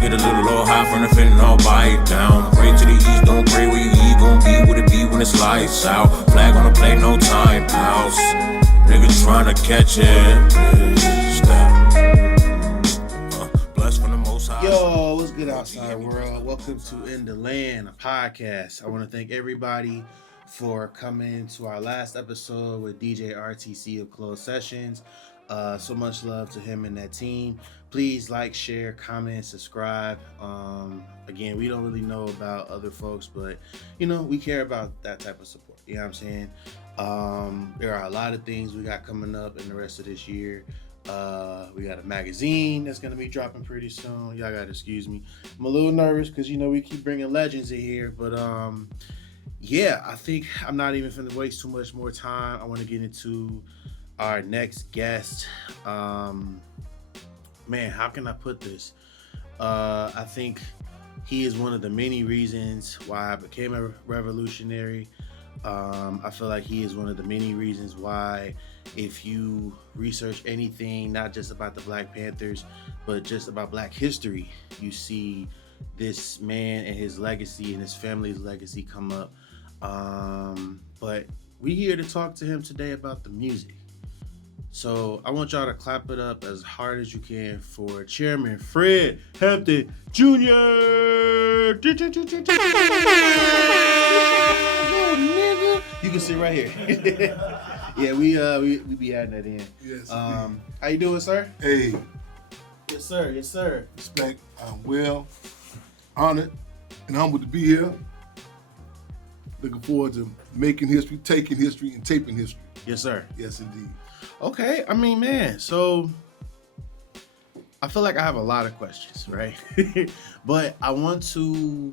get a little high from the fentanyl, bite down. Pray to the east, don't pray where you eat. Gon' be what it be when it's lights out. Flag on the plate, no time outs. Niggas tryna catch it. Blessed from the most high. Yo, what's good outside world? Welcome to In the Land, a podcast. I want to thank everybody for coming to our last episode with DJ RTC of Closed Sessions. So much love to him and that team. Please like, share, comment, subscribe. Again, we don't really know about other folks, but we care about that type of support. You know what I'm saying? There are a lot of things we got coming up in the rest of this year. We got a magazine that's gonna be dropping pretty soon. Y'all gotta excuse me. I'm a little nervous because we keep bringing legends in here, but yeah, I think I'm not even finna waste too much more time. I want to get into our next guest. Man, how can I put this? I think he is one of the many reasons why I became a revolutionary. I feel like he is one of the many reasons why, if you research anything, not just about the Black Panthers, but just about Black history, you see this man and his legacy and his family's legacy come up. But we're here to talk to him today about the music. So I want y'all to clap it up as hard as you can for Chairman Fred Hampton Jr. You can sit right here. Yeah, we be adding that in. Yes. How you doing, sir? Hey. Yes, sir. Yes, sir. Respect. I'm well, honored, and humbled to be here. Looking forward to making history, taking history, and taping history. Yes, sir. Yes, indeed. Okay. I mean, man, so I feel like I have a lot of questions, right? But I want to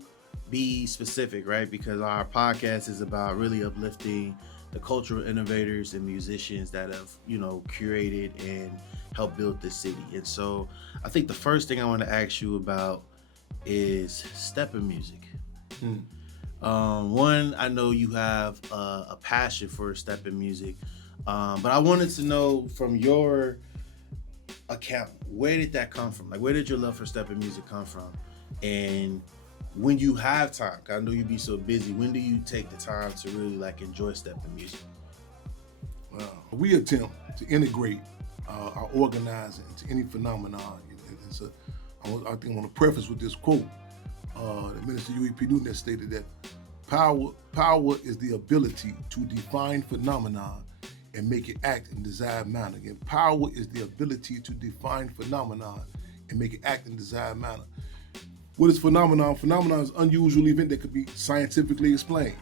be specific, right? Because our podcast is about really uplifting the cultural innovators and musicians that have, curated and helped build this city. And so I think the first thing I want to ask you about is stepping music. One, I know you have a passion for stepping music, but I wanted to know from your account, where did that come from? Like, where did your love for stepping music come from? And when you have time, I know you be so busy, when do you take the time to really enjoy stepping music? We attempt to integrate our organizing into any phenomenon. I think I want to preface with this quote. The Minister U.E.P. Newton stated that power is the ability to define phenomenon and make it act in desired manner. Again, power is the ability to define phenomenon and make it act in desired manner. What is phenomenon? Phenomenon is an unusual event that could be scientifically explained.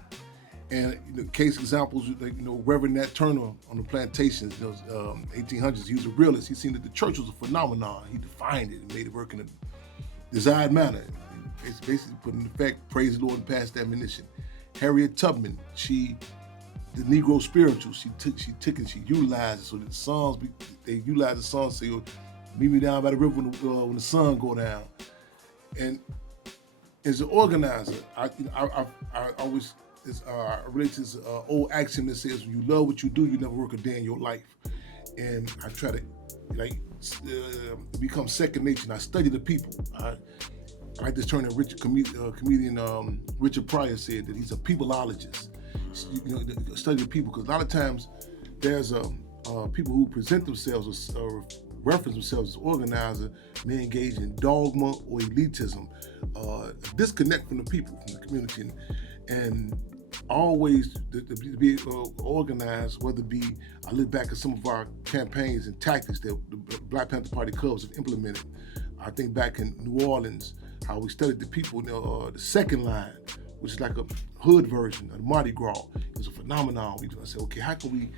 And case examples, Reverend Nat Turner on the plantations, 1800s, he was a realist. He seen that the church was a phenomenon. He defined it and made it work in a desired manner. It's basically put in effect, praise the Lord, and passed the admonition. Harriet Tubman, the Negro spiritual, she took and she utilized it so that the songs, they utilized the songs, say, meet me down by the river when the sun go down. And as an organizer, I always relate to this old axiom that says, when you love what you do, you never work a day in your life. And I try to become second nature. And I study the people. I like this term that comedian Richard Pryor said, that he's a peopleologist. Study the people, because a lot of times there's people who present themselves or reference themselves as organizer may engage in dogma or elitism, disconnect from the people, from the community, and always to be organized, whether it be, I look back at some of our campaigns and tactics that the Black Panther Party clubs have implemented. I think back in New Orleans, how we studied the people, the second line, which is like a hood version of Mardi Gras. It was a phenomenon. I said, okay, how can we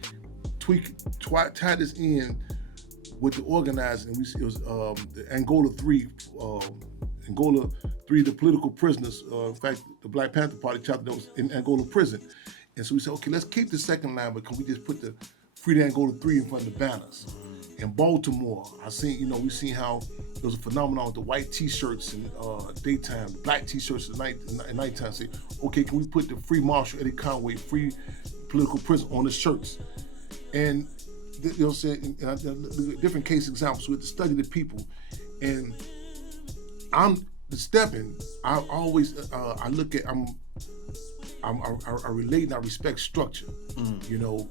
tie this in with the organizing? And it was the Angola 3, the political prisoners. In fact, the Black Panther Party chapter that was in Angola prison. And so we said, okay, let's keep the second line, but can we just put the Free the Angola 3 in front of the banners? In Baltimore, we've seen how there was a phenomenon with the white T-shirts in daytime, the black T-shirts at nighttime. Say, okay, can we put the Free Marshall Eddie Conway, free political prison on the shirts? And they'll say, different case examples. We have to study the people. And the stepping, I always I look at I relate and I respect structure, you know.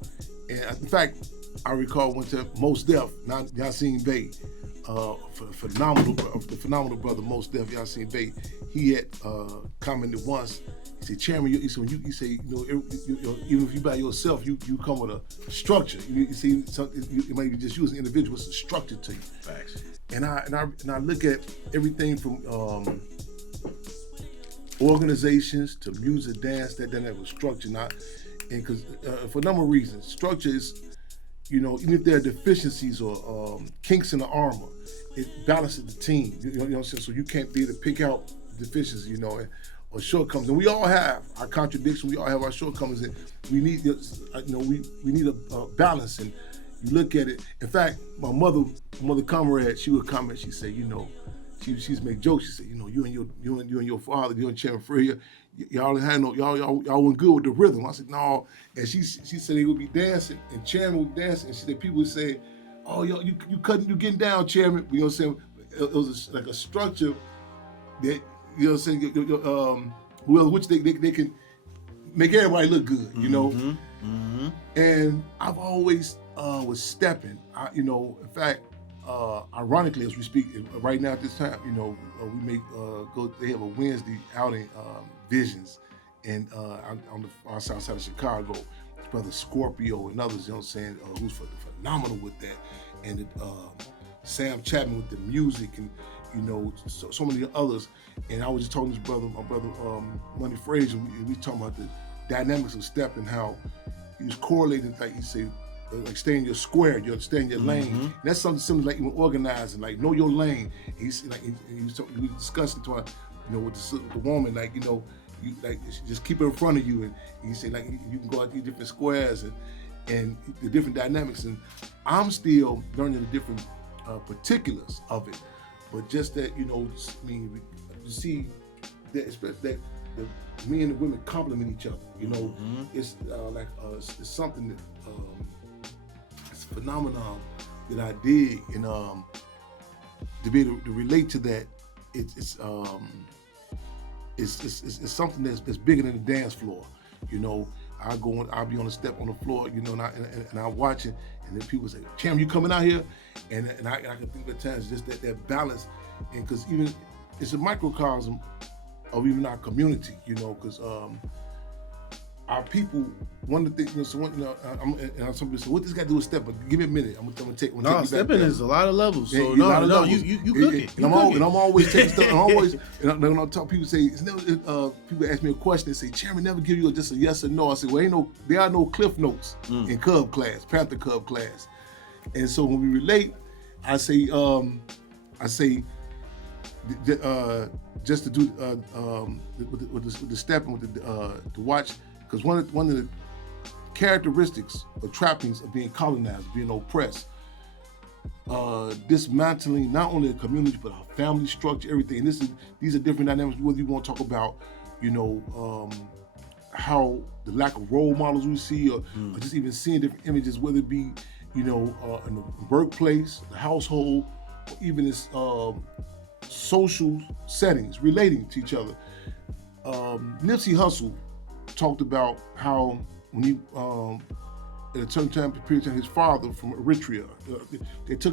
And in fact, I recall went to Mos Def, Yasin Bey, the phenomenal brother Mos Def, Yasin Bey. He had commented once. He said, "Chairman, you know, even if you by yourself, you come with a structure. You see, you might be just using individuals as a structure to you." Facts. And I look at everything from organizations to music, dance that have a structure, and because for a number of reasons, structure is, you know, even if there are deficiencies or kinks in the armor, it balances the team. You know what I'm saying? So you can't be able to pick out deficiencies, you know, or shortcomings. And we all have our contradictions. We all have our shortcomings, and we need, you know, we need a balance. And you look at it. In fact, my mother comrade, she would comment. She said, you know, she used to make jokes. She said, you know, you and your father, you and Chairman Freya, y'all weren't good with the rhythm. I said, no. And she said they would be dancing, and Chairman would be dancing. And she said people would say, oh, yo, you getting down, Chairman. You know what I'm saying? It was like a structure that, you know what I'm saying, which they can make everybody look good, you know. Mm-hmm. And I've always was stepping. You know, in fact, ironically, as we speak right now at this time, you know, we make they have a Wednesday outing, Visions, and on the far south side of Chicago, his brother Scorpio and others, you know what I'm saying, who's phenomenal with that, and Sam Chapman with the music, and you know, so many others. And I was just talking to my brother Money Frazier, we talking about the dynamics of step and how he was correlating, like he said, like stay in your square, you stay in your lane. And that's something similar, like even organizing, like know your lane. He's like we discussing to, you know, with the woman, like, you know, you like just keep it in front of you, and he said like you can go out these different squares and the different dynamics. And I'm still learning the different particulars of it, but just that, you know, I mean, you see that, especially that me and the women complement each other. You know, it's it's something that it's a phenomenon that I dig, and to be able to relate to that, it's something that's bigger than the dance floor. You know, I'll be on the step on the floor, you know, and I watch it, and then people say, "Cam, you coming out here?" And I can think at times just that balance, and because even it's a microcosm of even our community, you know, because our people, one of the things, you know, so one, you know, and some people say, what this got to do with step? But give me a minute, I'm gonna take you back. Stepping is a lot of levels. So you cook it. And I'm always taking stuff. And when I talk, people say, it's never. People ask me a question and say, Chairman, never give you just a yes or no. I say, well, there are no cliff notes in Cub class, Panther Cub class. And so when we relate, I say, just to do with the stepping with the watch, because one of the characteristics or trappings of being colonized, being oppressed, dismantling not only the community but our family structure, everything. And these are different dynamics. Whether you want to talk about, you know, how the lack of role models we see, or just even seeing different images, whether it be, you know, in the workplace, the household, or even its social settings relating to each other. Nipsey Hussle talked about how when he, at a certain time, his father from Eritrea,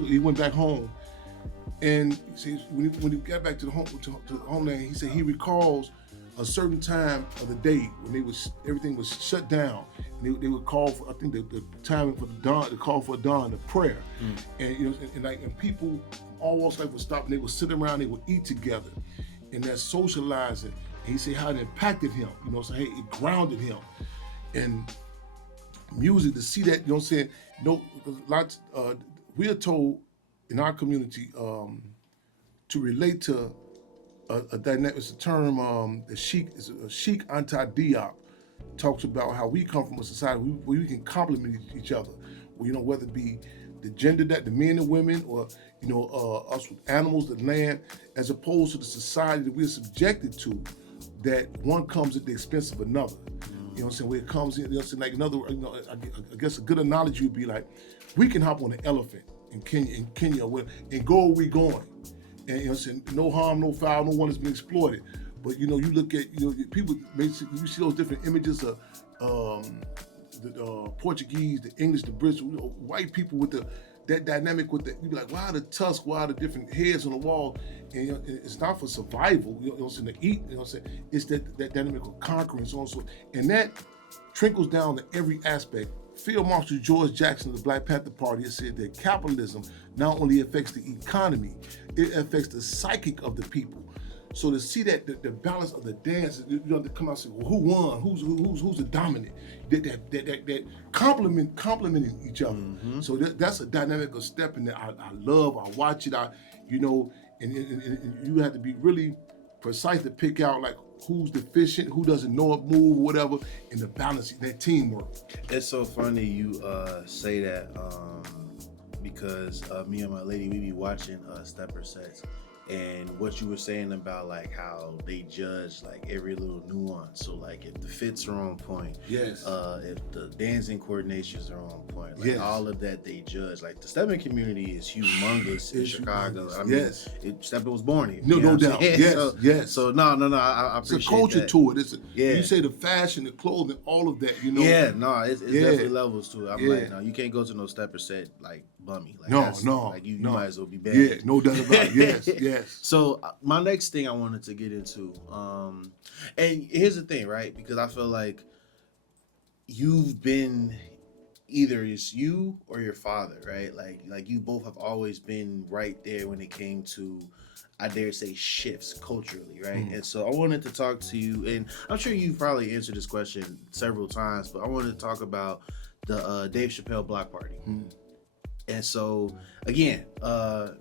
he went back home, and when he got back to the homeland, he said he recalls a certain time of the day when everything was shut down, and they would call for, I think the time for the dawn, the call for dawn, the prayer, and you know, and people all walks of life would stop, and they would sit around, they would eat together, and that socializing. And he said how it impacted him, you know, so hey, it grounded him, and music, to see that, you know what I'm saying. No, lots. We are told in our community to relate to a dynamic. It's a term. The Sheikh Anta Diop talks about how we come from a society where we can complement each other. Well, you know, whether it be the gender, that the men and women, or you know, us with animals, the land, as opposed to the society that we're subjected to, that one comes at the expense of another. You know what I'm saying? Where it comes in, you know what I'm saying? Like another, you know, I guess a good analogy would be like, we can hop on an elephant in Kenya and go where we going. and you know what I'm saying, no harm, no foul, no one has been exploited. But you know, you look at people, basically, you see those different images of the Portuguese, the English, the British, white people with that dynamic with you be like, why the tusk, why the different heads on the wall? And it's not for survival, you know what I'm saying, to eat, you know what I'm saying. It's that dynamic of conquering, so on and so forth. And that trickles down to every aspect. Field Marshal George Jackson of the Black Panther Party has said that capitalism not only affects the economy, it affects the psychic of the people. So to see that the balance of the dance, you know, to come out and say, well, who won? Who's the dominant? That complementing each other. Mm-hmm. So that's a dynamic of stepping that I love. I watch it. And you have to be really precise to pick out like who's deficient, who doesn't know a move, whatever, and the balance, that teamwork. It's so funny you say that because me and my lady, we be watching stepper sets. And what you were saying about like how they judge like every little nuance. So like if the fits are on point, yes. If the dancing coordinations are on point, like yes. all of that they judge. Like the stepping community is humongous in Chicago. Humongous. I mean, yes. Stepping was born here. No doubt. Yes, yes. So no, I appreciate it's a culture that. to it. You say the fashion, the clothing, all of that. You know. Yeah, no, it's definitely levels to it. I'm like, no, you can't go to no stepper set like bummy. Like, no. Like you might as well be bad. Yeah, no doubt about it. Yes, yes. So my next thing I wanted to get into, and here's the thing, right? Because I feel like you've been either it's you or your father, right? Like you both have always been right there when it came to, I dare say, shifts culturally, right? And so I wanted to talk to you, and I'm sure you've probably answered this question several times, but I wanted to talk about the Dave Chappelle Block Party. And so, again,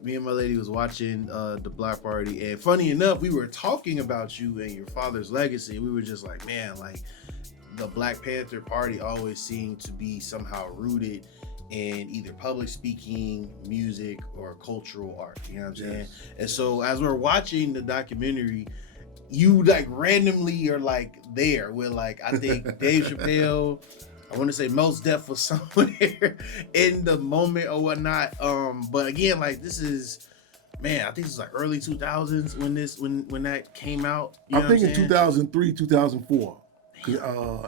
me and my lady was watching the Black Party, and funny enough, we were talking about you and your father's legacy. We were just like, man, like the Black Panther Party always seemed to be somehow rooted in either public speaking, music, or cultural art. You know what I'm saying? And so, as we're watching the documentary, you like randomly are like there with like, I think Dave Chappelle, I want to say Most Def was somewhere in the moment or whatnot. But again, like this is, man, I think this is like early 2000s when that came out. You know I think what I'm in saying? 2003, 2004.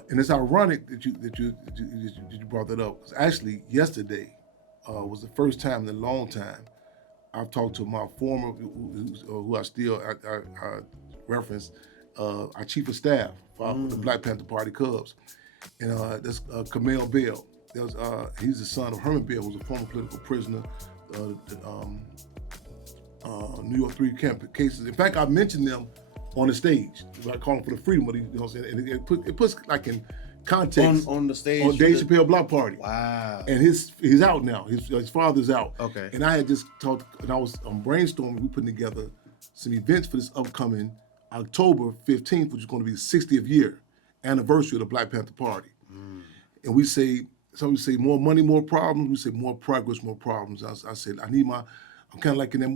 And it's ironic that you brought that up. 'Cause actually, yesterday was the first time in a long time I've talked to my former, who I still I reference, our chief of staff for the Black Panther Party Cubs. And that's Kamel Bell. He's the son of Herman Bell, who's a former political prisoner, New York 3 cases. In fact, I mentioned them on the stage. I call them for the freedom, but you know what I'm saying? And it puts like in context on the stage on Dave Chappelle Block Party. Wow. And he's out now. His father's out. Okay. And I had just talked, and I was brainstorming. We putting together some events for this upcoming October 15th, which is going to be the 60th year anniversary of the Black Panther Party. And we say, some we say more money, more problems. We say more progress, more problems. I said, I'm kind of like in that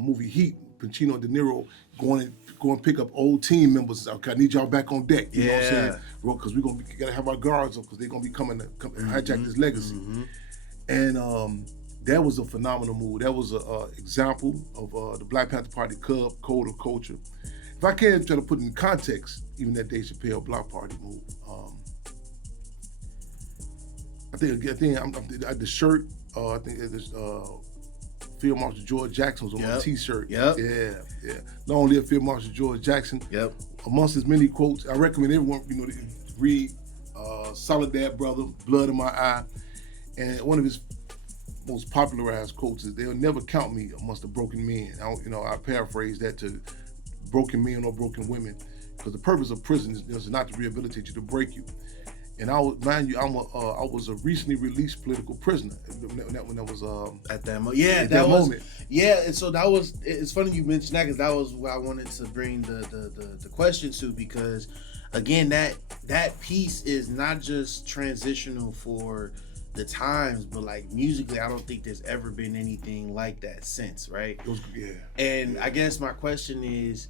movie Heat, Pacino and De Niro go and pick up old team members. Okay, I need y'all back on deck. You know what I'm saying? Because we're going to gotta have our guards up because they're going to be coming to hijack this legacy. And that was a phenomenal move. That was an example of the Black Panther Party code of culture. If I can try to put in context, even that Dave Chappelle Block Party move, I think the shirt, I think this Field Marshal George Jackson was on my T-shirt. Yeah. Long live Field Marshal George Jackson. Amongst his many quotes, I recommend everyone, to read Solidad Brother, Blood in My Eye. And one of his most popularized quotes is, "They'll never count me amongst the broken men." I paraphrase that to broken men or broken women, because the purpose of prison is not to rehabilitate you, to break you. And I was a recently released political prisoner when I was at that moment. Yeah, that moment. Yeah, and so that was. It's funny you mentioned that, because that was what I wanted to bring the question to, because again, that piece is not just transitional for the times, but like musically, I don't think there's ever been anything like that since, right? And I guess my question is,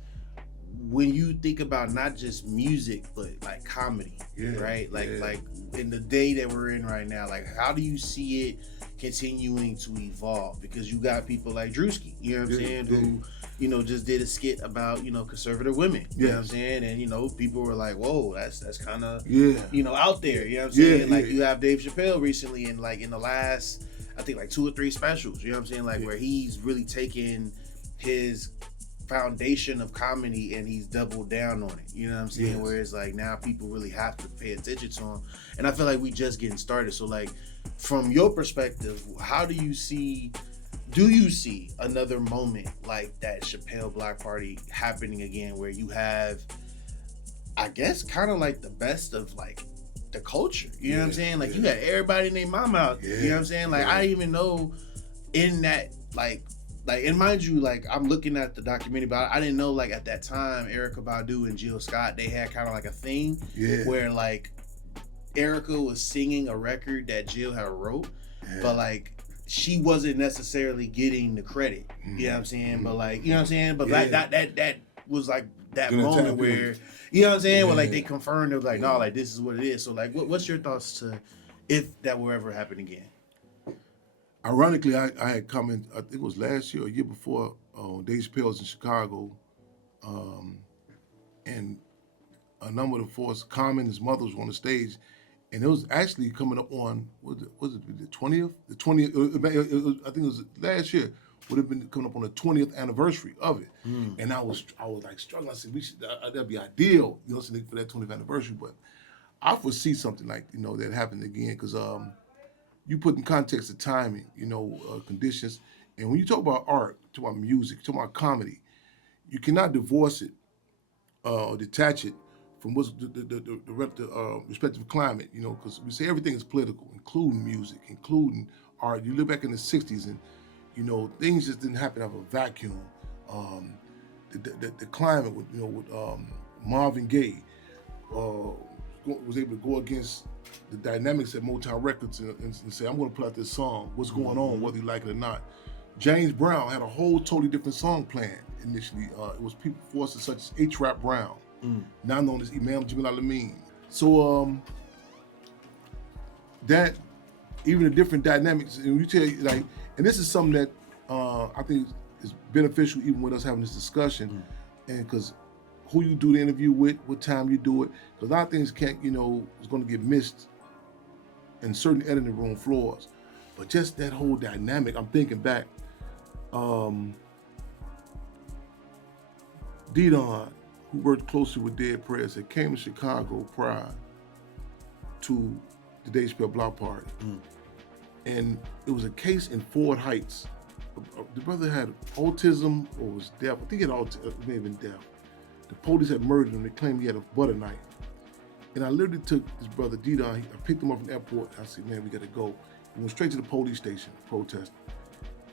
when you think about not just music but like comedy, right? Like in the day that we're in right now, like how do you see it continuing to evolve? Because you got people like Drewski, you know what I'm saying, who just did a skit about, conservative women. You know what I'm saying? And, people were like, whoa, that's kind of, out there. You know what I'm saying? Like, you have Dave Chappelle recently in the last, I think, like 2 or 3 specials. You know what I'm saying? Like, where he's really taken his foundation of comedy and he's doubled down on it. You know what I'm saying? Whereas, like, now people really have to pay attention to him. And I feel like we just getting started. So, like, from your perspective, how do you see another moment like that Chappelle Black Party happening again, where you have, I guess, kind of like the best of like the culture? You know what I'm saying? Like, you got everybody named Mama out there. You know what I'm saying? Like, I didn't even know in that, like, and mind you, like, I'm looking at the documentary, but I didn't know, like, at that time, Erykah Badu and Jill Scott, they had kind of like a thing where, like, Erykah was singing a record that Jill had wrote, but, like, she wasn't necessarily getting the credit. You know what I'm saying? But, like, you know what I'm saying? But like that was like that moment where, you know what I'm saying? Where, like, they confirmed it was like, no, like, this is what it is. So, like, what's your thoughts to if that will ever happen again? Ironically, I had commented, I think it was last year or year before, Dave Chappelle was in Chicago, and a number of the force, Common, his mother was on the stage, and it was actually coming up on, was it the 20th? The 20th, I think it was last year, would have been coming up on the 20th anniversary of it. And I was like struggling. I said, that'd be ideal, for that 20th anniversary, but I foresee something like, that happened again, because you put in context the timing, conditions. And when you talk about art, talk about music, talk about comedy, you cannot divorce it or detach it from what's the respective climate, because we say everything is political, including music, including art. You look back in the 60s and, things just didn't happen out of a vacuum. The climate with Marvin Gaye was able to go against the dynamics at Motown Records and say, I'm going to put out this song, what's going on, whether you like it or not. James Brown had a whole totally different song plan initially. It was people forces such as H-Rap Brown, now known as Imam Jamil Al-Amin. So that, even the different dynamics, and you tell you, like, and this is something that I think is beneficial even with us having this discussion, and because who you do the interview with, what time you do it, because a lot of things can't, is going to get missed in certain editing room floors. But just that whole dynamic, I'm thinking back, D-Don, who worked closely with Dead Prez, that came to Chicago prior to the Dave Chappelle Block Party. And it was a case in Ford Heights. The brother had autism or was deaf. I think he had may have been deaf. The police had murdered him. They claimed he had a butter knife. And I literally took this brother D-Don, I picked him up from the airport. I said, man, we gotta go. We went straight to the police station, protesting.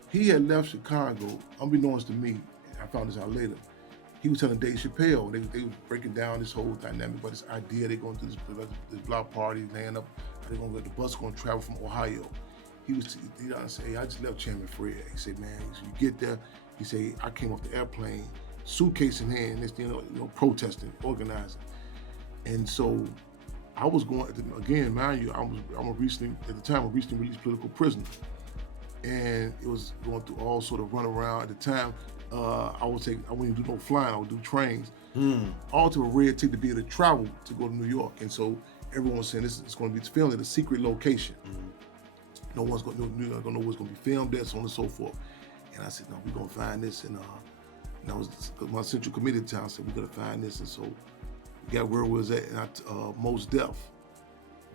He had left Chicago, unbeknownst to me, I found this out later. He was telling Dave Chappelle, they were breaking down this whole dynamic, but this idea, they're going to do this block party, laying up, they're gonna the bus going to travel from Ohio. He said, hey, I just left Chairman Fred. He said, man, you get there. He said, I came off the airplane, suitcase in hand, protesting, organizing. And so I was going, again, mind you, I'm a recently released political prisoner. And it was going through all sort of run around. At the time, I wouldn't do no flying, I would do trains. All to a red ticket to be able to travel to go to New York. And so everyone was saying it's going to be filmed at a secret location. No one's going to know what's going to be filmed there, so on and so forth. And I said, no, we're going to find this. And I was, my central committee at the time said, we got to find this. And so we got where we was at, and Most Def.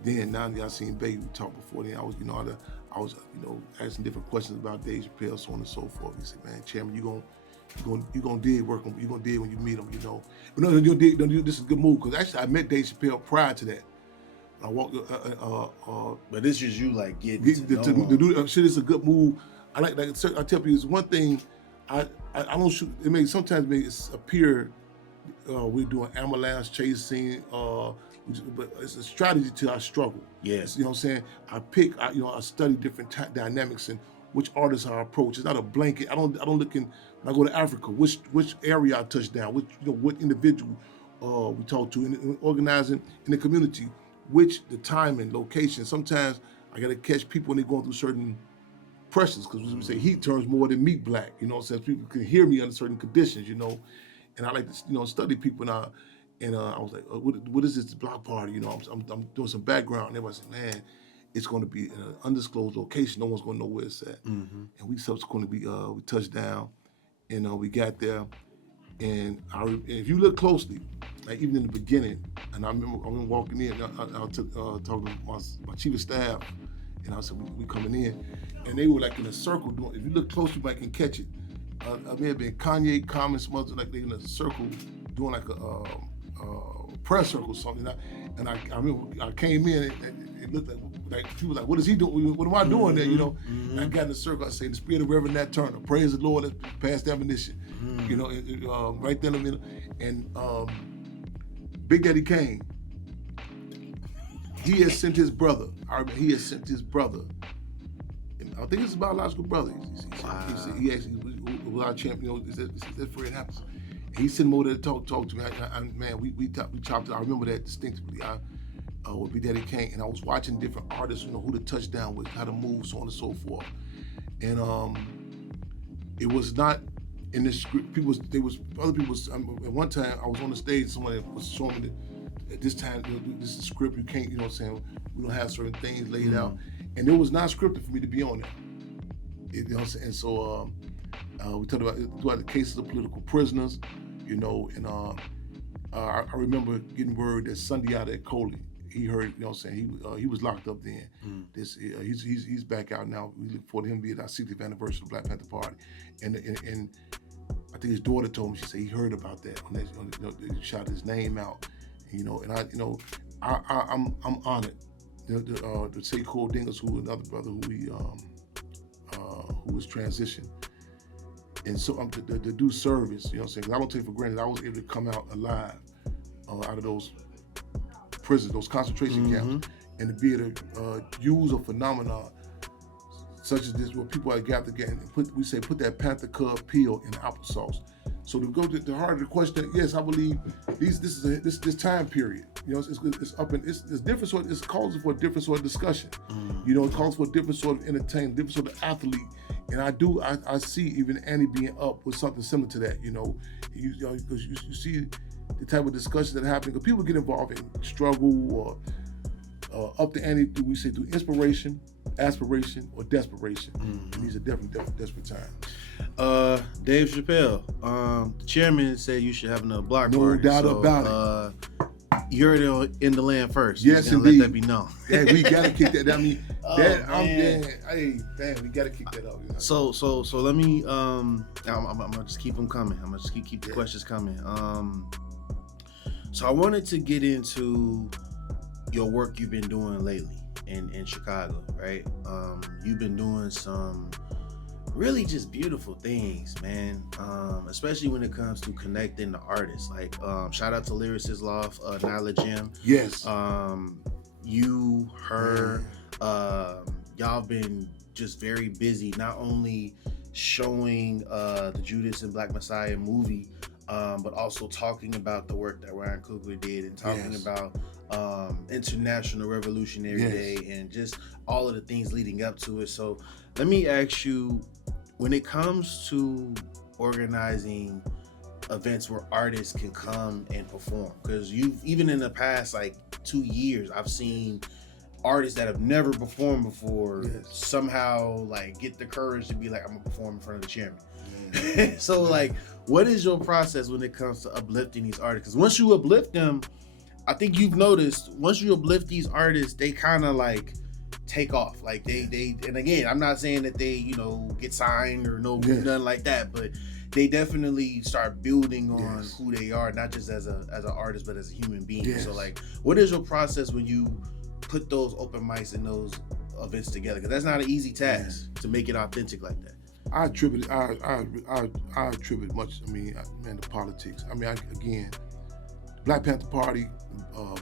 Then, now y'all seen Baby, we talked before then. I was asking different questions about Dave Chappelle, so on and so forth. He said, man, Chairman, you gonna dig when you meet him, But no, this is a good move, because actually I met Dave Chappelle prior to that. I walked, but this is you like getting to do shit is a good move. I tell people, it's one thing. I don't shoot. Sometimes it appear we're doing ambulance chasing, but it's a strategy to our struggle. Yes, you know what I'm saying. I study different dynamics and which artists I approach. It's not a blanket. I don't look in when I go to Africa. Which area I touch down. What individual we talk to in organizing in the community. The time and location. Sometimes I gotta catch people when they're going through certain precious, because we say heat turns more than meat black. You know what I'm saying? People can hear me under certain conditions, you know. And I like to, you know, study people. And I was like, what is this block party? You know, I'm doing some background. And everybody said, man, it's going to be in an undisclosed location. No one's going to know where it's at. Mm-hmm. And we subsequently, we touched down, and we got there. And if you look closely, like even in the beginning, and I remember walking in, I took talking to my chief of staff, and I said, we coming in. And they were like in a circle doing, if you look close, you might can catch it. It may have been Kanye, Common, some others, like they in a circle doing like a prayer circle or something. And I remember I came in and it looked like people were like, what is he doing? What am I doing there? You know? And I got in the circle, I say, the spirit of Reverend Nat Turner, praise the Lord, let's pass the ammunition. You know, right there in the middle. And Big Daddy Kane, he has sent his brother. He has sent his brother. I think it's his biological brother. He actually was our champion. You know, that Fred Hampton. He sent him over there to talk to me. Man, we chopped it. I remember that distinctively. With Big Daddy Kane, and I was watching different artists, you know, who to touch down with, how to move, so on and so forth. And it was not in the script. Other people. At one time, I was on the stage. Somebody was showing me that at this time, you know, this is a script. You can't, you know what I'm saying? We don't have certain things laid out. And it was not scripted for me to be on there. You know what I'm saying? And so we talked about the cases of political prisoners, you know, and I remember getting word that Sunday out at Coley, he heard, you know what I'm saying, he was locked up then. He's back out now. We look forward to him being our 60th anniversary of the Black Panther Party. And I think his daughter told me, she said he heard about that when they shot his name out. And, you know, and I'm honored. The say Cole Dingers, who another brother who was transitioned, and so to do service, you know what I'm saying? 'Cause I don't take for granted I was able to come out alive out of those prisons, those concentration camps, and to be able to use a phenomenon such as this, where people are gathered together and put that Panther Cub peel in applesauce. So to go to the heart of the question, yes, I believe this time period, you know, it's different sort. It calls for a different sort of discussion. You know, it calls for a different sort of entertainment, different sort of athlete. And I see even Annie being up with something similar to that. You know, because you see the type of discussions that are happening. Because people get involved in struggle or up to Annie, do we say through inspiration, aspiration, or desperation? And these are definitely desperate times. Dave Chappelle, the chairman said you should have another block party. No doubt about it. You heard it in the land first. Yes, indeed. Let that indeed. be known. Yeah, we gotta kick that. I mean, man. We gotta kick that up. You know? So let me. I'm gonna just keep them coming. I'm gonna just keep the questions coming. So I wanted to get into your work you've been doing lately in Chicago, right? You've been doing some really just beautiful things, man. Especially when it comes to connecting the artists. Like, shout out to Lyricist Loft, Nyla Jim. Yes. You, her, y'all been just very busy, not only showing the Judas and Black Messiah movie, but also talking about the work that Ryan Coogler did and talking about International Revolutionary Day and just all of the things leading up to it. So let me ask you, when it comes to organizing events where artists can come and perform, because you've, even in the past like 2 years, I've seen artists that have never performed before somehow like get the courage to be like, I'm gonna perform in front of the chairman. So like, what is your process when it comes to uplifting these artists? Because once you uplift them, I think you've noticed, once you uplift these artists, they kind of like take off. Like they and again, I'm not saying that they, you know, get signed or nothing like that, but they definitely start building on who they are, not just as an artist, but as a human being. So like, what is your process when you put those open mics and those events together? Because that's not an easy task to make it authentic like that. I attribute much. I mean, man, to politics. I mean, again, Black Panther Party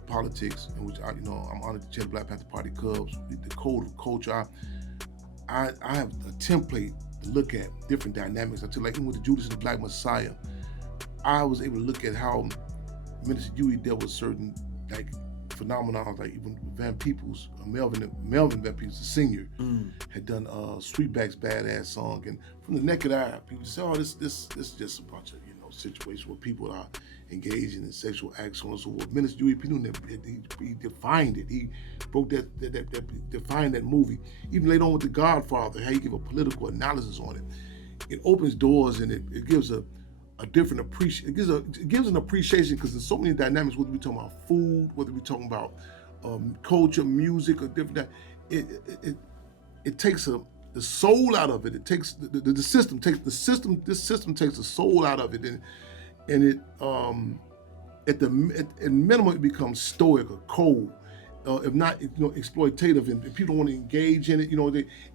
politics, in which I'm honored to chair the Black Panther Party Cubs. The code of culture. I have a template to look at different dynamics. I tell, like even with the Judas and the Black Messiah, I was able to look at how Minister Dewey dealt with certain like phenomenon, like even Van Peebles, Melvin Van Peebles, the senior, had done Sweetback's Badass song, and from the naked eye, people say, "Oh, this is just a bunch of situations where people are engaging in sexual acts on and so forth." Minister Huey P. Newton, he defined it. He broke that defined that movie. Even later on with The Godfather, how you give a political analysis on it. It opens doors and it gives a different appreciation. It gives an appreciation because there's so many dynamics. Whether we're talking about food, whether we're talking about culture, music, or different. It takes the soul out of it. It takes the system takes the system. This system takes the soul out of it, and it at minimum it becomes stoic or cold, if not exploitative, and people don't want to engage in it.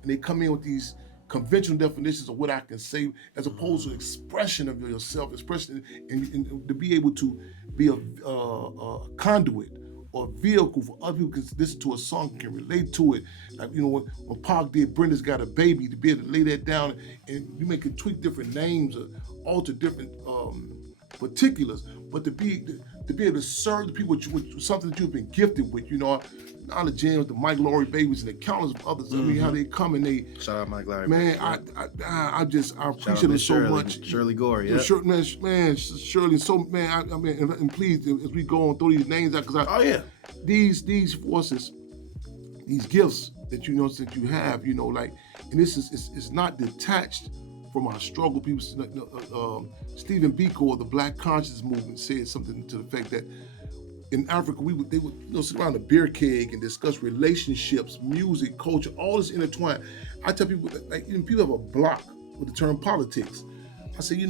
They come in with these conventional definitions of what I can say, as opposed to expression of yourself, expression, and to be able to be a conduit or a vehicle for other people can listen to a song, can relate to it. Like, when Pac did Brenda's Got a Baby, to be able to lay that down, and you may can tweak different names or alter different particulars, but to be able to serve the people with something that you've been gifted with, all the jams, the Mike Laurie babies, and the countless of others. I mean, how they come and they shout out Mike Laurie. Man, I appreciate it so much. Shirley Gore, yeah. Man, Shirley. So man, and please, as we go on, throw these names out, because these forces, these gifts that that you have, and this is not detached from our struggle. People, Stephen Biko of the Black Conscious Movement said something to the effect that in Africa, they would sit around a beer keg and discuss relationships, music, culture, all this intertwined. I tell people, people have a block with the term politics. I say,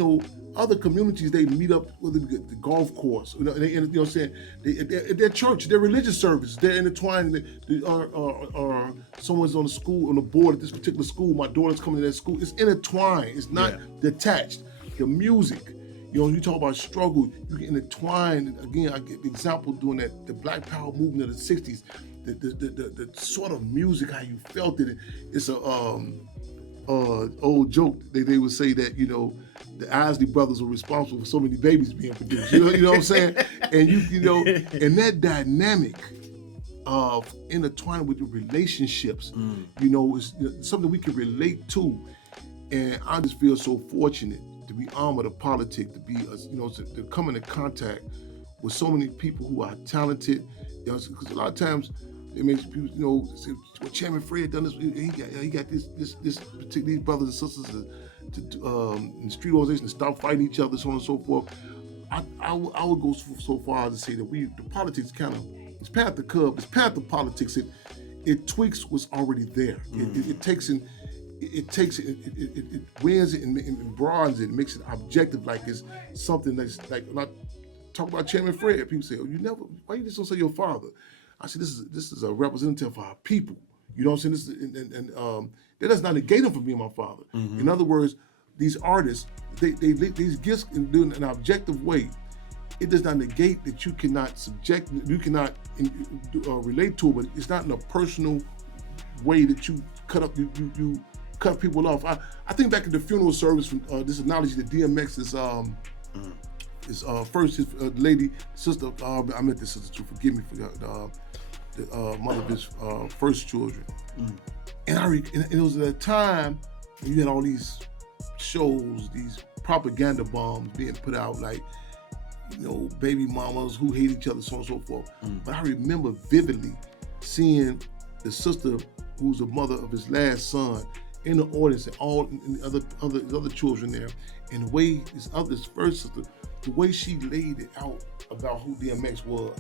other communities, they meet up with the golf course, at their church, their religious service, they're intertwined, or someone's on the board at this particular school, my daughter's coming to that school, it's intertwined, it's not detached. The music, you talk about struggle, you get intertwined. Again, I get the example doing that, the Black Power movement of the 60s, the sort of music, how you felt it. It's a old joke. They would say that, the Isley brothers were responsible for so many babies being produced. You know what I'm saying? And and that dynamic of intertwining with the relationships, is something we can relate to. And I just feel so fortunate to be armed with politics, to be, to come into contact with so many people who are talented. Because a lot of times it makes people, say, well, Chairman Fred done this. He got this particular, these brothers and sisters in the street organization to stop fighting each other, so on and so forth. I would go so far as to say that the politics it's past the curve, it's past the politics. It tweaks what's already there. It takes it wins it and broadens it, and makes it objective, like it's something that's like, when I talk about Chairman Fred, people say, why you just don't say your father? I said, this is a representative of our people. You know what I'm saying? That does not negate him from being my father. In other words, these artists, these gifts in doing an objective way, it does not negate that you cannot relate to it, but it's not in a personal way that you cut up, you cut people off. I think back at the funeral service, from this analogy that DMX is first, his lady sister, I meant this sister, to forgive me, for the mother of his first children. And it was at a time when you had all these shows, these propaganda bombs being put out, like, baby mamas who hate each other, so on and so forth. But I remember vividly seeing the sister who's the mother of his last son in the audience, and all the other children there, and the way his first sister, the way she laid it out about who DMX was.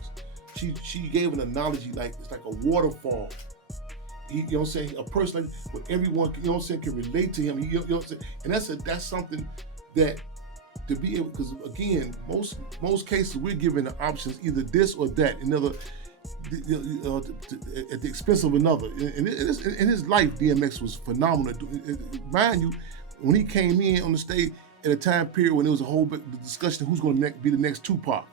She gave an analogy, like it's like a waterfall. You know what I'm saying? A person like where everyone, you know what I'm saying, can relate to him. You know what I'm saying? And that's something that, to be able, because again, most cases we're given the options, either this or that. Another, at the expense of another. In his life, DMX was phenomenal. Mind you, when he came in on the stage at a time period when there was a whole bit discussion of who's going to be the next Tupac,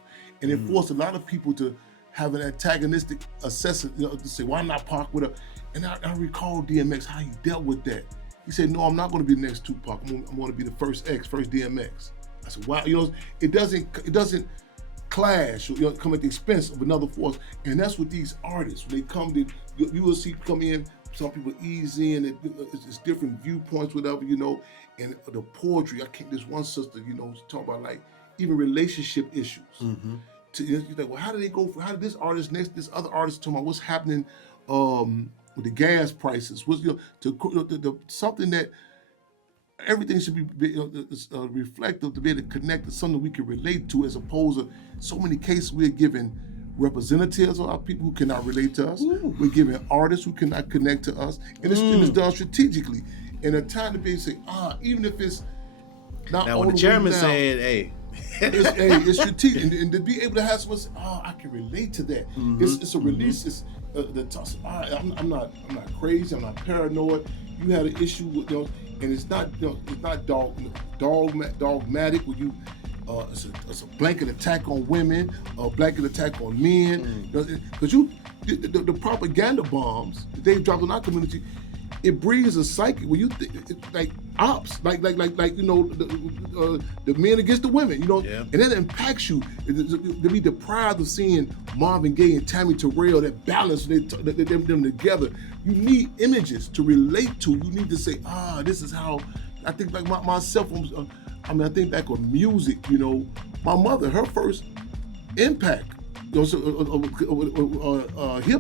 and it forced a lot of people to have an antagonistic assessment, to say, why not Pac with her? And I recall DMX, how he dealt with that. He said, no, I'm not going to be the next Tupac. I'm going to be the first DMX. I said, wow, it doesn't clash, come at the expense of another force. And that's what these artists, when they come to, you will see come in, some people ease in, and it's different viewpoints, whatever, and the poetry, this one sister, she talk about like even relationship issues. Mm-hmm. You're like, well, how did this artist next, this other artist talking about what's happening with the gas prices, something that everything should be reflective to be able to connect to something we can relate to, as opposed to so many cases we're giving representatives of our people who cannot relate to us. Ooh. We're giving artists who cannot connect to us, and it's done strategically. And a time to be able to say, even if it's not now all when the chairman saying, hey. It's strategic, and to be able to have someone say, I can relate to that. Mm-hmm. It's a release. It's I'm not crazy. I'm not paranoid. You had an issue with and it's not dogmatic. When you it's a blanket attack on women, a blanket attack on men. Because the propaganda bombs that they dropped in our community, it breeds a psyche where you think like ops, like the men against the women, yeah. And that impacts you. To be deprived of seeing Marvin Gaye and Tammy Terrell, that balance, them together. You need images to relate to. You need to say, this is how I think. Like myself, I think back on music. My mother, her first impact. Hip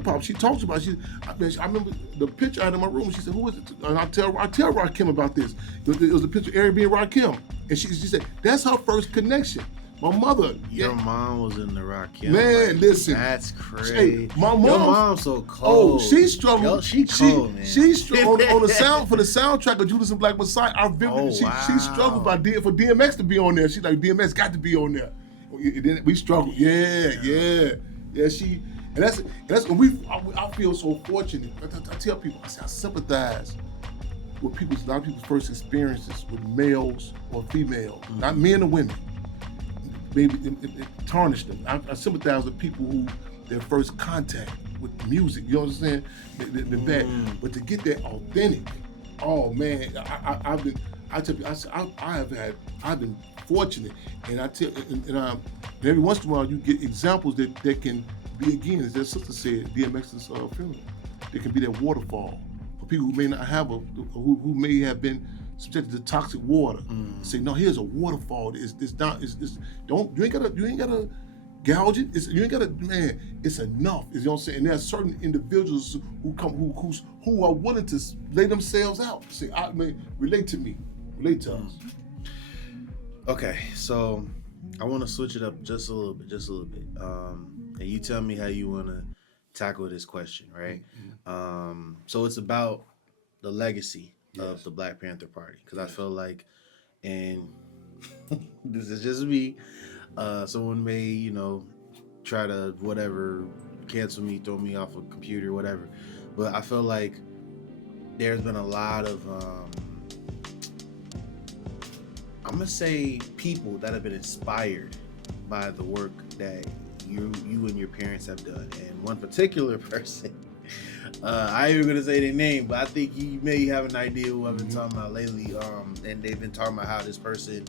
hop. She talks about. I remember the picture out of my room. She said, "Who is it?" And I tell Rakim about this. It was a picture of Eric and Rakim, and she said that's her first connection. My mother. Your mom was in the Rakim. Man, listen. That's crazy. Hey, my mom. Your mom's so cold. Oh, she struggled. Yo, she cold, man. She struggled on the sound for the soundtrack of Judas and Black Messiah. She struggled for DMX to be on there. She's like, DMX got to be on there. We struggled. Yeah. She, and that's I feel so fortunate. I tell people, I sympathize with a lot of people's first experiences with males or females, not men or women. Maybe it tarnished them. I sympathize with people who their first contact with music, you know what I'm saying? Been bad, but to get that authentic, oh man, I've been fortunate, and and every once in a while you get examples that can be, again, as that sister said, DMX's feeling. There can be that waterfall for people who may not have who may have been subjected to toxic water. Say, no, here's a waterfall. You ain't gotta gouge it. You ain't gotta, man. It's enough. You know what I'm saying? And there are certain individuals who are willing to lay themselves out. Say, relate to me, relate to us. Okay, so I want to switch it up just a little bit. And you tell me how you want to tackle this question, right? Mm-hmm. So it's about the legacy of the Black Panther Party, because I feel like, and this is just me, someone may, try to whatever, cancel me, throw me off a computer, whatever, but I feel like there's been a lot of, I'm gonna say, people that have been inspired by the work that you and your parents have done, and one particular person, I ain't even gonna say their name, but I think you may have an idea who I've been talking about lately. And they've been talking about how this person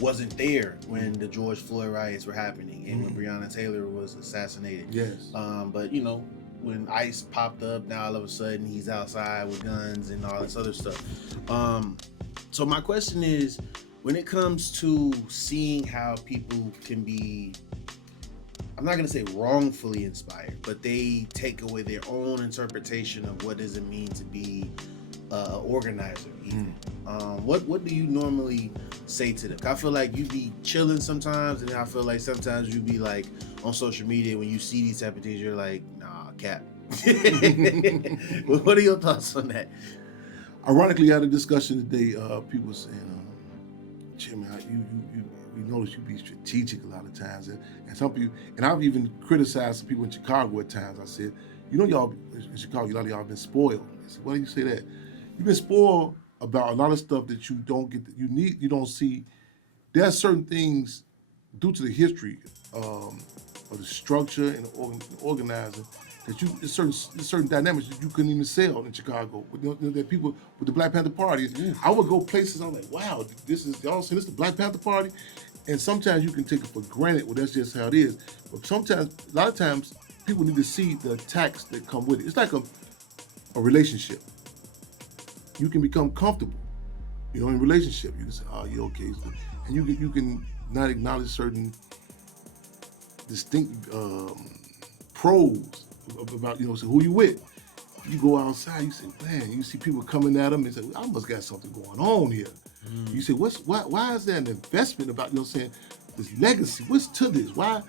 wasn't there when the George Floyd riots were happening and when Breonna Taylor was assassinated. Yes. But when ICE popped up, now all of a sudden he's outside with guns and all this other stuff. So my question is, when it comes to seeing how people can be, I'm not going to say wrongfully inspired, but they take away their own interpretation of what does it mean to be an organizer. What do you normally say to them? I feel like you be chilling sometimes, and I feel like sometimes you be like on social media when you see these type of things, you're like, nah, cap. What are your thoughts on that? Ironically, I had a discussion today. People were saying, Jimmy, we notice you be strategic a lot of times, and some people, and I've even criticized some people in Chicago at times. I said, y'all in Chicago, a lot of y'all been spoiled. I said, why do you say that? You've been spoiled about a lot of stuff that you don't get, you don't see. There are certain things due to the history of the structure and the organizing that there's certain dynamics that you couldn't even sell in Chicago. That people with the Black Panther Party, I would go places, I'm like, wow, y'all saying this is the Black Panther Party? And sometimes you can take it for granted, well, that's just how it is. But sometimes, a lot of times, people need to see the attacks that come with it. It's like a relationship. You can become comfortable, in a relationship. You can say, oh, you're okay. And you can not acknowledge certain distinct pros about, so who you with. You go outside, you say, man, you see people coming at them and say, I must got something going on here. You say, why is there an investment about, this legacy? What's to this? Why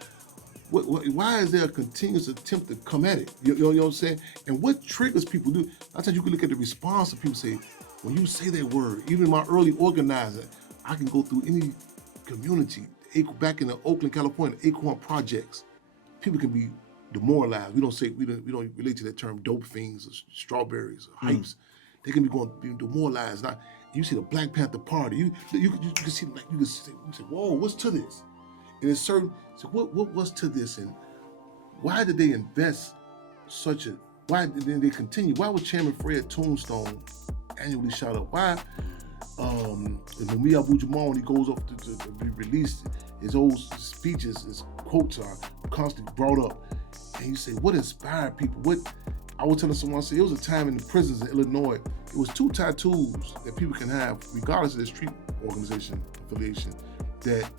is there a continuous attempt to come at it? You know what I'm saying? And what triggers people do? I tell you can look at the response of people say, when you say that word, even in my early organizing, I can go through any community, back in the Oakland, California, Acorn Projects. People can be demoralized. We don't relate to that term dope fiends or strawberries or hypes. They can be demoralized. Now, you see the Black Panther Party. You can see, like, you say, whoa, what's to this? And it's certain. So what's to this? And why did they invest why did they continue? Why was Chairman Fred tombstone annually shot up? Why Mumia Abu-Jamal, when he goes off to be released, his old speeches, his quotes are constantly brought up. And you say, what inspired people? I was telling someone, I said, it was a time in the prisons in Illinois, it was 2 tattoos that people can have, regardless of their street organization affiliation, that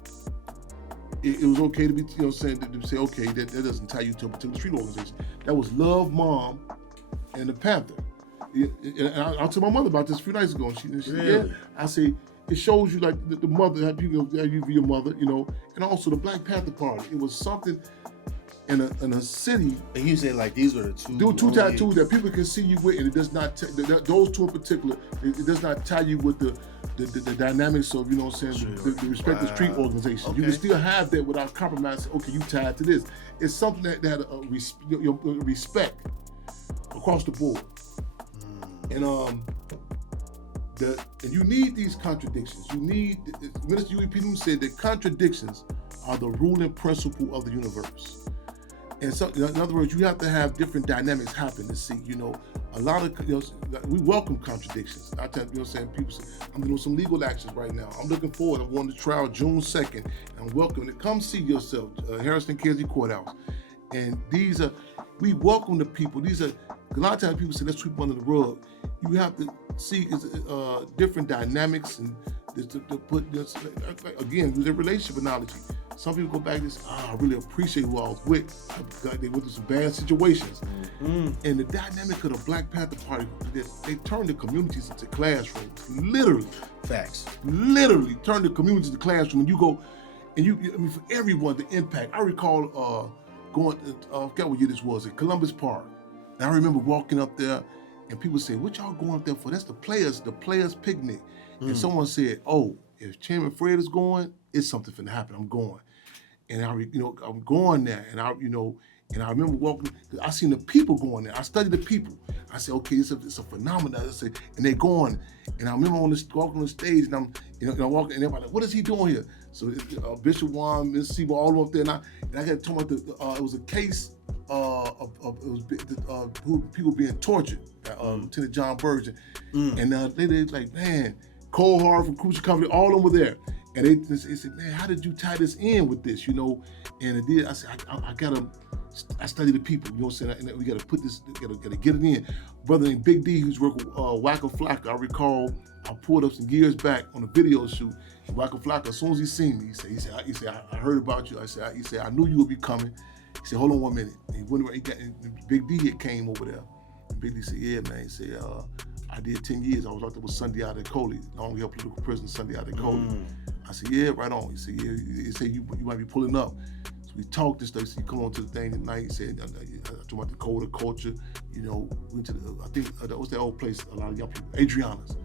it was okay to be, to say, okay, that doesn't tie you to a particular street organization. That was Love, Mom, and the Panther. And I told my mother about this a few nights ago, and she said, Really? yeah. I say, it shows you like the mother, how people how you view your mother, and also the Black Panther Party. It was something in a city. And you said like these were the two tattoos that people can see you with, and it does not those two in particular. It does not tie you with the dynamics of the respective street organization. Okay. You can still have that without compromising. Okay, you tied to this. It's something that respect across the board, and you need these contradictions. You need Minister Huey said that contradictions are the ruling principle of the universe. And so, in other words, you have to have different dynamics happen to see, a lot of, we welcome contradictions. I tell people say, I'm doing some legal actions right now. I'm looking forward. I'm going to trial June 2nd. And I'm welcoming it. Come see yourself, Harrison Kersey Courthouse. And we welcome the people. A lot of times people say, let's sweep under the rug. You have to see different dynamics and to put this, again, with the relationship analogy. Some people go back and say, I really appreciate who I was with. They went through some bad situations. And the dynamic of the Black Panther Party, they turned the communities into classrooms. Literally. Facts. Literally turned the communities into classrooms. And you go, and for everyone, the impact. I recall going, I forgot what year this was, at Columbus Park. And I remember walking up there and people say, what y'all going up there for? That's the players picnic. And someone said, oh, if Chairman Fred is going, it's something finna happen. I'm going. And I'm going there, and I remember walking. I seen the people going there. I studied the people. I said, okay, it's a phenomenon. I said, and they going. And I remember walking on the stage, and I'm walking, and everybody like, what is he doing here? So Bishop Juan, Miss Sebo, all up there, and I got told about it was a case people being tortured. Lieutenant John Burgeon, and they like, man, Cole Hart from Crucial Company, all of them were there. And they said, man, how did you tie this in with this, And it did. I said, I study the people, what I'm saying? And we got to put this, got to get it in. Brother named Big D, who's working with Wacko Flocka, I recall, I pulled up some years back on a video shoot. And Wacko Flocka, as soon as he seen me, he said, I heard about you. He said, I knew you would be coming. He said, hold on 1 minute. And he went where Big D came over there. And Big D said, yeah, man. He said, I did 10 years. I was out there with Sunday Adekole, Long Hill political prisoner Sunday Adekole. I said, yeah, right on. He said, yeah. He said, you might be pulling up. So we talked and stuff. He said, come on to the thing tonight. He said, I talked about the code of culture. Went to I think that was the old place, a lot of young people, Adriana's.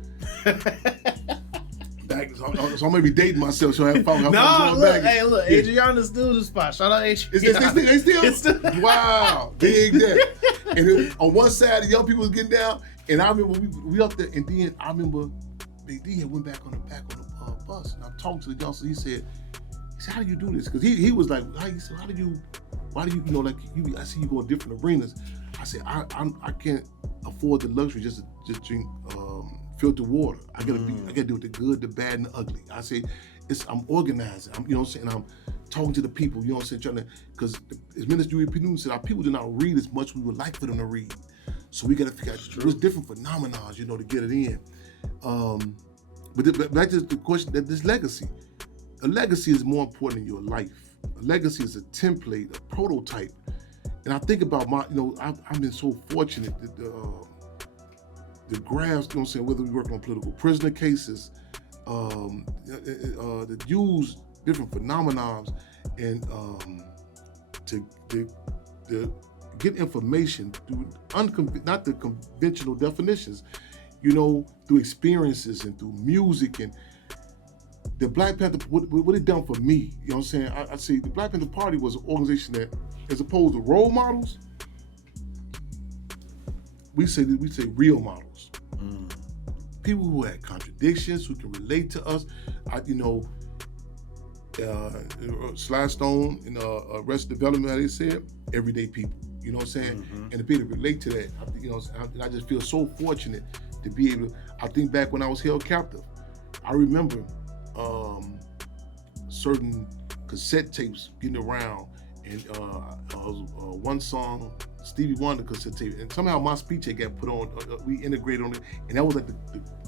So I may be dating myself, so I have fun. Look, Adriana's still the spot. Shout out Adriana. They still? Wow, dig that. And then on one side, the young people was getting down, and I remember we up there, and then I remember Big D had went back on the bus, and I talked to the youngster. He said, how do you do this? Because he was like, why do you, I see you go in different arenas. I said, I can't afford the luxury just to drink filtered water. I gotta deal with the good, the bad, and the ugly. I say, I'm organizing. You know what I'm saying? I'm talking to the people. You know what I'm saying? Because as Minister UAP Newton said, our people do not read as much as we would like for them to read. So we got to figure out what's different phenomena, you know, to get it in. But back to the question that this legacy. A legacy is more important in your life. A legacy is a template, a prototype. And I think about I've been so fortunate that the graphs, you know what I'm saying, whether we work on political prisoner cases, that use different phenomena and to get information through not the conventional definitions, you know, through experiences and through music. And the Black Panther, what it done for me, you know what I'm saying? I say the Black Panther Party was an organization that, as opposed to role models, we say real models. People who had contradictions, who can relate to us. Sly Stone in Arrested Development, how they said, everyday people. You know what I'm saying? And to be able to relate to that, I just feel so fortunate to be able to. I think back when I was held captive, I remember certain cassette tapes getting around, and one song, Stevie Wonder cassette tape, and somehow my speech had got put on. We integrated on it, and that was like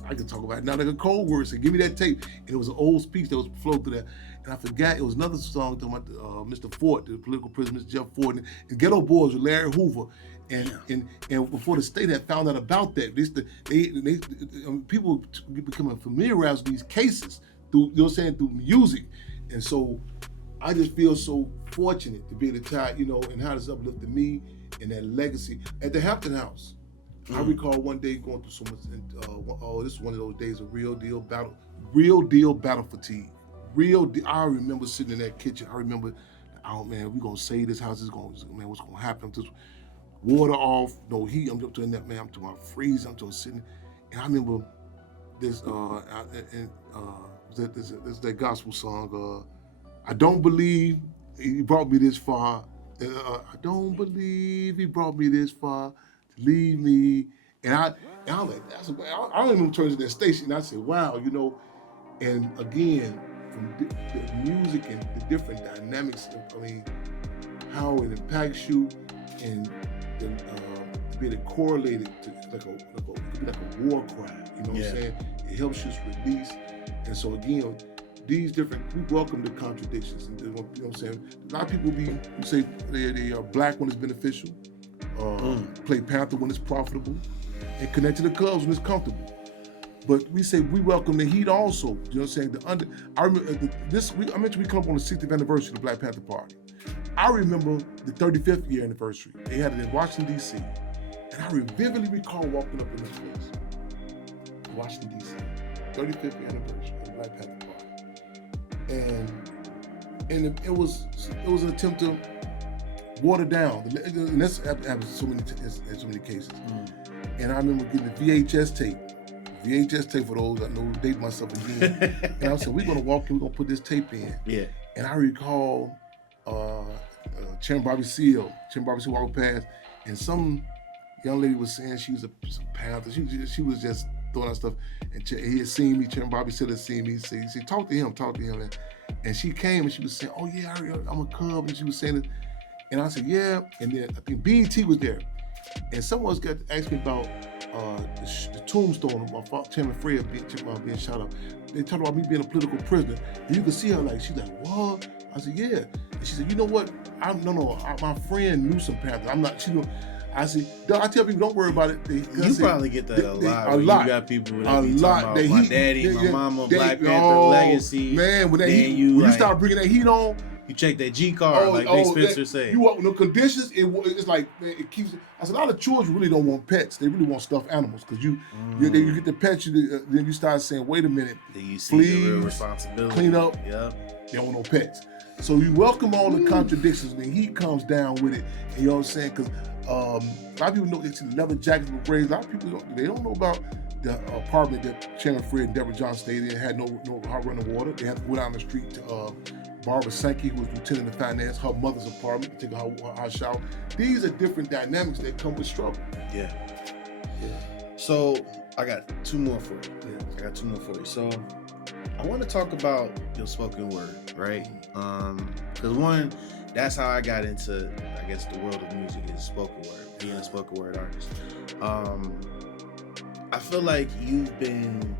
I could talk about it now, like a code word. So give me that tape, and it was an old speech that was flowed through that. And I forgot it was another song talking about Mr. Ford, the political prisoner, Mr. Jeff Ford, and Ghetto Boys with Larry Hoover. And before the state had found out about that, people becoming familiarized with these cases through, you know what I'm saying, through music. And so I just feel so fortunate to be able to tie, you know, and how this uplifted me and that legacy. At the Hampton House, I recall one day going through so much, this is one of those days of real deal battle fatigue. I remember sitting in that kitchen. I remember, oh man, we gonna save this house. What's gonna happen? Just water off, no heat. I'm doing that, man. I'm doing freezing. I'm just sitting, and I remember this. There's that gospel song. I don't believe he brought me this far. I don't believe he brought me this far to leave me. And I'm like, I don't even turn to that station. And I said, wow, you know. And again, from the music and the different dynamics, I mean, how it impacts you, and to be able to correlate it to it could be like a war cry, you know what I'm saying? It helps you release. And so again, we welcome the contradictions. And, you know what I'm saying? A lot of people say they are black when it's beneficial, play Panther when it's profitable, and connect to the Cubs when it's comfortable. But we say we welcome the heat also. You know what I'm saying? I remember I mentioned we come up on the 60th anniversary of the Black Panther Party. I remember the 35th year anniversary. They had it in Washington, D.C. And I vividly recall walking up in this place. Washington, D.C. 35th anniversary of the Black Panther Party. And it was an attempt to water down. And that's happened in so many cases. And I remember getting the VHS tape for those I know, date myself again. And I said, we're gonna walk in, we're gonna put this tape in. Yeah. And I recall Chairman Bobby Seale walked past, and some young lady was saying she was a Panther. She was just throwing out stuff, and he had seen me. Chairman Bobby Seale had seen me. He said, talk to him. And she came and she was saying, oh yeah, I'm a Cub, and she was saying it. And I said, yeah. And then I think BET was there, and someone else got to ask me about the tombstone of my Chairman Fred being shot up. They talked about me being a political prisoner. And you could see her like, she's like, what? I said, yeah. And she said, you know what? My friend knew some Panthers. I'm not, I said, I tell people, don't worry about it. You probably get that a lot. You got people that be talking about my daddy, my mama, Black Panther legacy. Man, when you start bringing that heat on, you check that G card, like Big Spencer said. You want the conditions. It's like, man, it keeps. I said, a lot of children really don't want pets. They really want stuffed animals, because you get the pets. Then you start saying, wait a minute, then you see please, the real responsibility. Clean up. Yep. They don't want no pets. So you welcome all the contradictions, and heat comes down with it. And you know what I'm saying? Because a lot of people know they see the leather jackets with braids. A lot of people don't know about the apartment that Chairman Fred and Deborah Johnson stayed in. Had no hot running water. They had to go down the street to Barbara Sankey, who was lieutenant of finance, her mother's apartment, to take her shower. These are different dynamics that come with struggle. Yeah. So I got two more for you. So I want to talk about your spoken word, right? Because one, that's how I got into, I guess, the world of music is spoken word, being a spoken word artist. I feel like you've been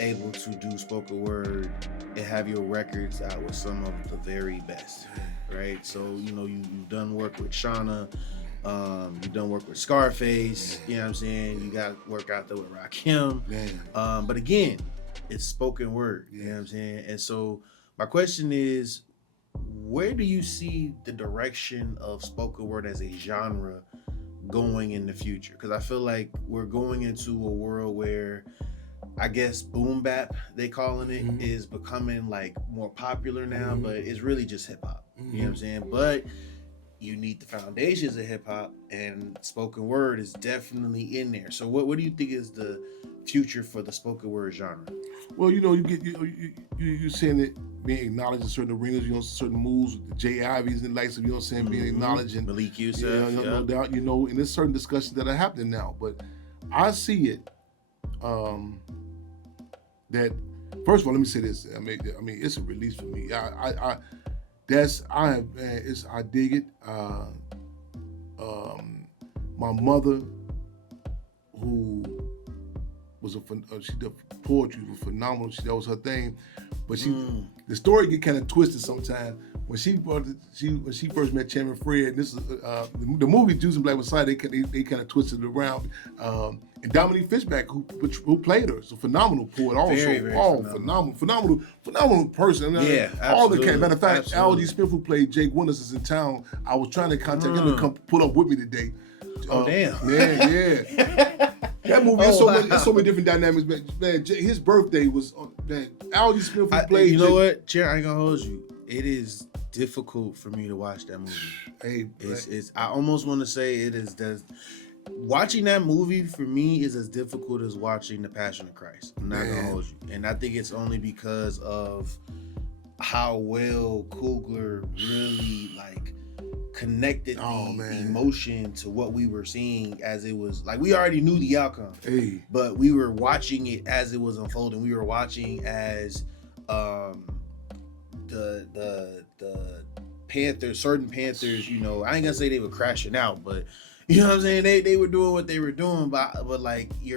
able to do spoken word and have your records out with some of the very best, right? So, you know, you've done work with Shauna, you've done work with Scarface, you know what I'm saying? You got work out there with Rakim. But again, it's spoken word, you know what I'm saying? And so my question is, where do you see the direction of spoken word as a genre going in the future? Because I feel like we're going into a world where, I guess, boom bap, they calling it, is becoming like more popular now, but it's really just hip hop. You know what I'm saying? But you need the foundations of hip hop, and spoken word is definitely in there. So what do you think is the future for the spoken word genre? Well, you know, you saying it being acknowledged in certain arenas, you know, certain moves, the J. Ivies and likes of, you know what I'm saying, being acknowledged, and Malik Yusuf, no doubt, you know, and there's certain discussions that are happening now. But I see it that, first of all, let me say this. I mean, it's a release for me. I dig it. My mother, who was she did poetry, was phenomenal. That was her thing. But the story get kind of twisted sometimes. When she first met Chairman Fred, this is the movie Juice and Black Messiah. They kind of twisted it around. And Dominique Fishback, who played her, is a phenomenal poet. Also, very phenomenal person. Yeah, all the absolutely. matter of fact, Absolutely. Al.G. Smith, who played Jake Winters, is in town. I was trying to contact him to come pull up with me today. Oh damn! Yeah. That movie has so many different dynamics, man. His birthday was Al.G. Smith, who played. You know what, Chair? I ain't gonna hold you. It is difficult for me to watch that movie. Hey, it's I almost want to say it is. Watching that movie for me is as difficult as watching The Passion of Christ. I'm not gonna hold you, and I think it's only because of how well Coogler really connected the emotion to what we were seeing, as it was like we already knew the outcome, but we were watching it as it was unfolding. We were watching as the Panthers, certain Panthers, you know, I ain't gonna say they were crashing out, but you know what I'm saying, they were doing what they were doing, but like he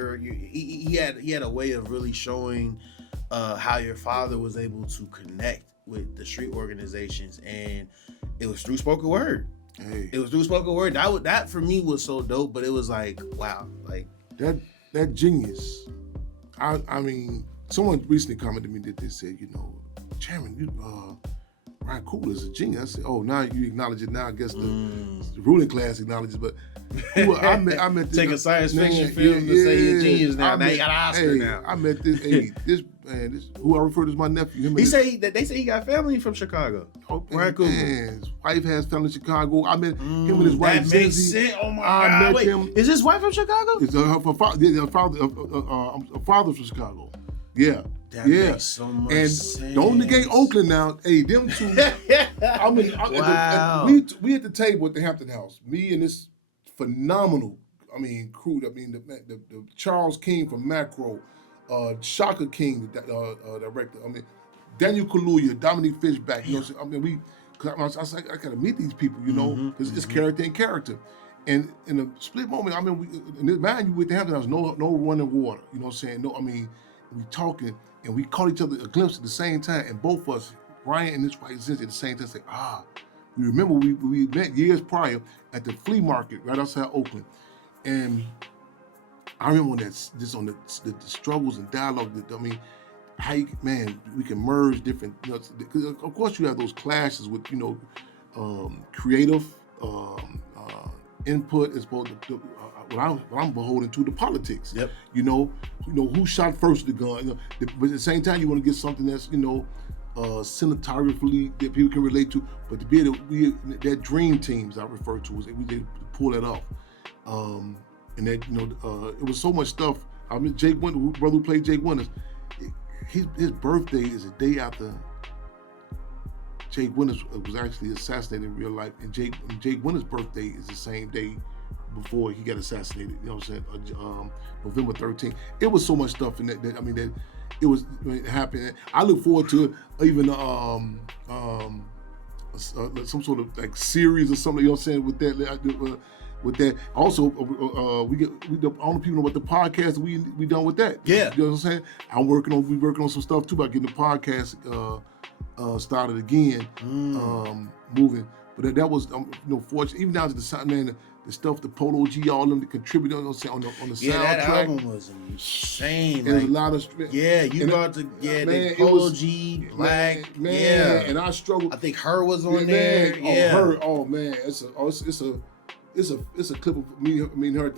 had a way of really showing how your father was able to connect with the street organizations, and it was through spoken word. It was through spoken word. That for me was so dope, but it was like, wow, like that genius. I mean, someone recently commented to me that they said, you know, Chairman, Ryan Coogler is a genius. I said, oh, now you acknowledge it. Now I guess the ruling class acknowledges. But I met this, take a science fiction film to say he's a genius now. Now he got an Oscar now. I met this. This who I refer to as my nephew. They say he got family from Chicago. Ryan Coogler. His wife has family in Chicago. I met him and his wife. That makes sense. Oh my God! Wait, is his wife from Chicago? It's a father from Chicago. Yeah. That makes so much sense. Don't negate Oakland now. Hey, them two. Wow. We at the table at the Hampton House. Me and this phenomenal, crew. The Charles King from Macro, Shaka King, the director. Daniel Kaluuya, Dominique Fishback. You know, I gotta meet these people. You know, because it's character and character. And in a split moment, mind you, with the Hampton House, no running water. You know what I'm saying? No, we talking. And we caught each other a glimpse at the same time, and both of us, Ryan and his wife, at the same time, say, we remember we met years prior at the flea market right outside Oakland. And I remember when this on the struggles and dialogue, how we can merge different, you know, because of course you have those clashes with, you know, creative input as opposed to what I'm beholden to, the politics. Yep. You know who shot first the gun. You know, but at the same time, you want to get something that's, you know, cinematographically that people can relate to. But to be able to, that dream teams I refer to, was we did pull that off. And that, you know, it was so much stuff. Jake Winters, brother who played Jake Winters, his birthday is a day after Jake Winters was actually assassinated in real life, and Jake Winters' birthday is the same day before he got assassinated. You know what I'm saying? November 13th. It was so much stuff in that it was happening. I look forward to even some sort of like series or something. You know what I'm saying? With that, also we all the people know about the podcast we done with that. Yeah, you know what I'm saying. We working on some stuff too about getting the podcast started again, moving. But that was fortunate. Even down to the sound, man, the stuff, the Polo G, all of them that contributed on the soundtrack. Yeah, that album was insane. There's a lot of the Polo G, Black, man, and I struggled. I think Her was on there. Yeah, Her. Oh man, it's a clip of me and her.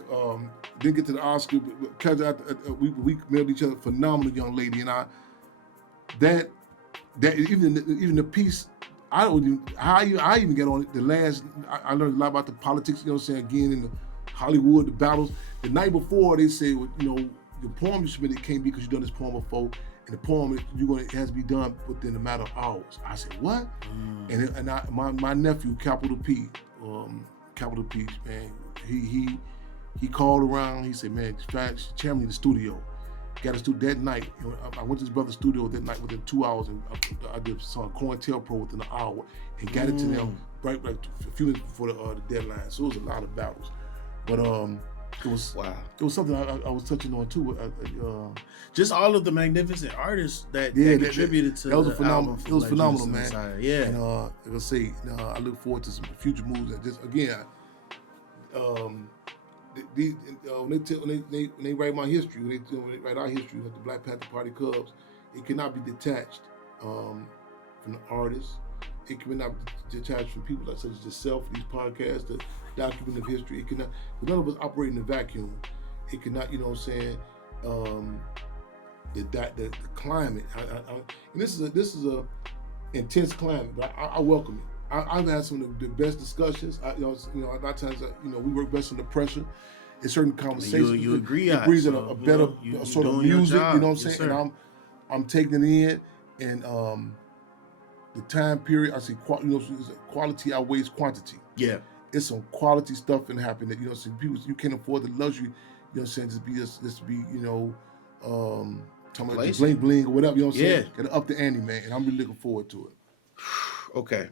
Didn't get to the Oscar, but we met each other. Phenomenal young lady, and that even the piece. I even get on it. I learned a lot about the politics. You know what I'm saying? Again, in the Hollywood, the battles. The night before, they say, the poem you submitted can't be because you've done this poem before, and the poem it has to be done within a matter of hours. I said, what? And my nephew, capital P, man. He called around. He said, man, chairman in the studio. Got a studio that night. I went to his brother's studio that night within 2 hours, and I did some COINTELPRO within an hour, and got it to them right a few minutes before the deadline. So it was a lot of battles, but it was something I was touching on too. Just all of the magnificent artists that contributed to that was the phenomenal. album. It was phenomenal, man. Messiah. Yeah, and like I say, I look forward to some future moves. And just again, when they write my history, when they write our history, like the Black Panther Party Cubs, it cannot be detached from the artists. It cannot be detached from people like such as yourself, these podcasts, the document of history. It cannot. None of us operate in a vacuum. It cannot. You know what I'm saying? The climate. And this is a intense climate, but I welcome it. I've had some of the best discussions. A lot of times, we work best under pressure. In certain conversations, you agree. It brings in a better sort of music. You know what I'm saying? Sir. And I'm taking it in, and the time period. I say, quality outweighs quantity. Yeah, it's some quality stuff and happening. You know, some people you can't afford the luxury. You know what I'm saying? Just to be talking about bling bling or whatever. You know what I'm saying? Gotta up the ante, man. And I'm really looking forward to it. Okay.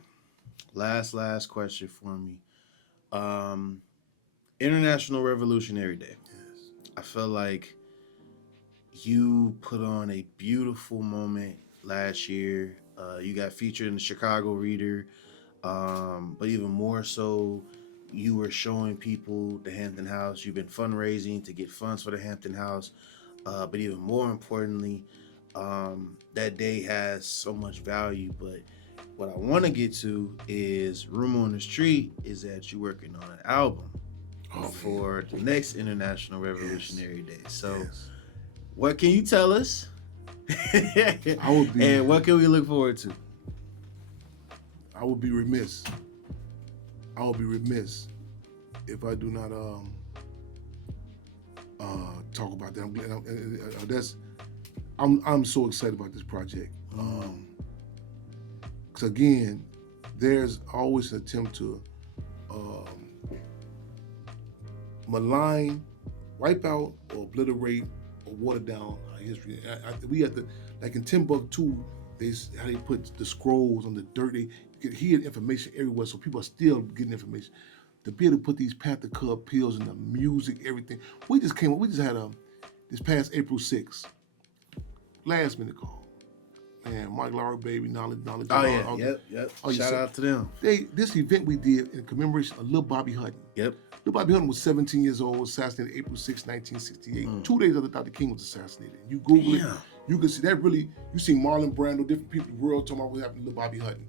Last question for me. International Revolutionary Day. Yes. I feel like you put on a beautiful moment last year. You got featured in the Chicago Reader, but even more so, you were showing people the Hampton House. You've been fundraising to get funds for the Hampton House, but even more importantly, that day has so much value. But what I want to get to is Rumor on the Street is that you're working on an album for the next International Revolutionary Day. So what can you tell us? And what can we look forward to? I would be remiss if I do not talk about that. I'm so excited about this project. Because again, there's always an attempt to malign, wipe out, or obliterate, or water down our history. We have to, like in Timbuktu, how they put the scrolls on the dirt. You could hear information everywhere, so people are still getting information. To be able to put these Panther Cub pills in the music, everything. We just had this past April 6th, last minute call. Man, Mike Lowry, baby, knowledge. Oh yeah, yep. Shout out to them. This event we did in commemoration of Lil Bobby Hutton. Yep. Lil Bobby Hutton was 17 years old, assassinated April 6, 1968. 2 days after Dr. King was assassinated. You Google it, you can see that really. You see Marlon Brando, different people in the world talking about what happened to Lil Bobby Hutton.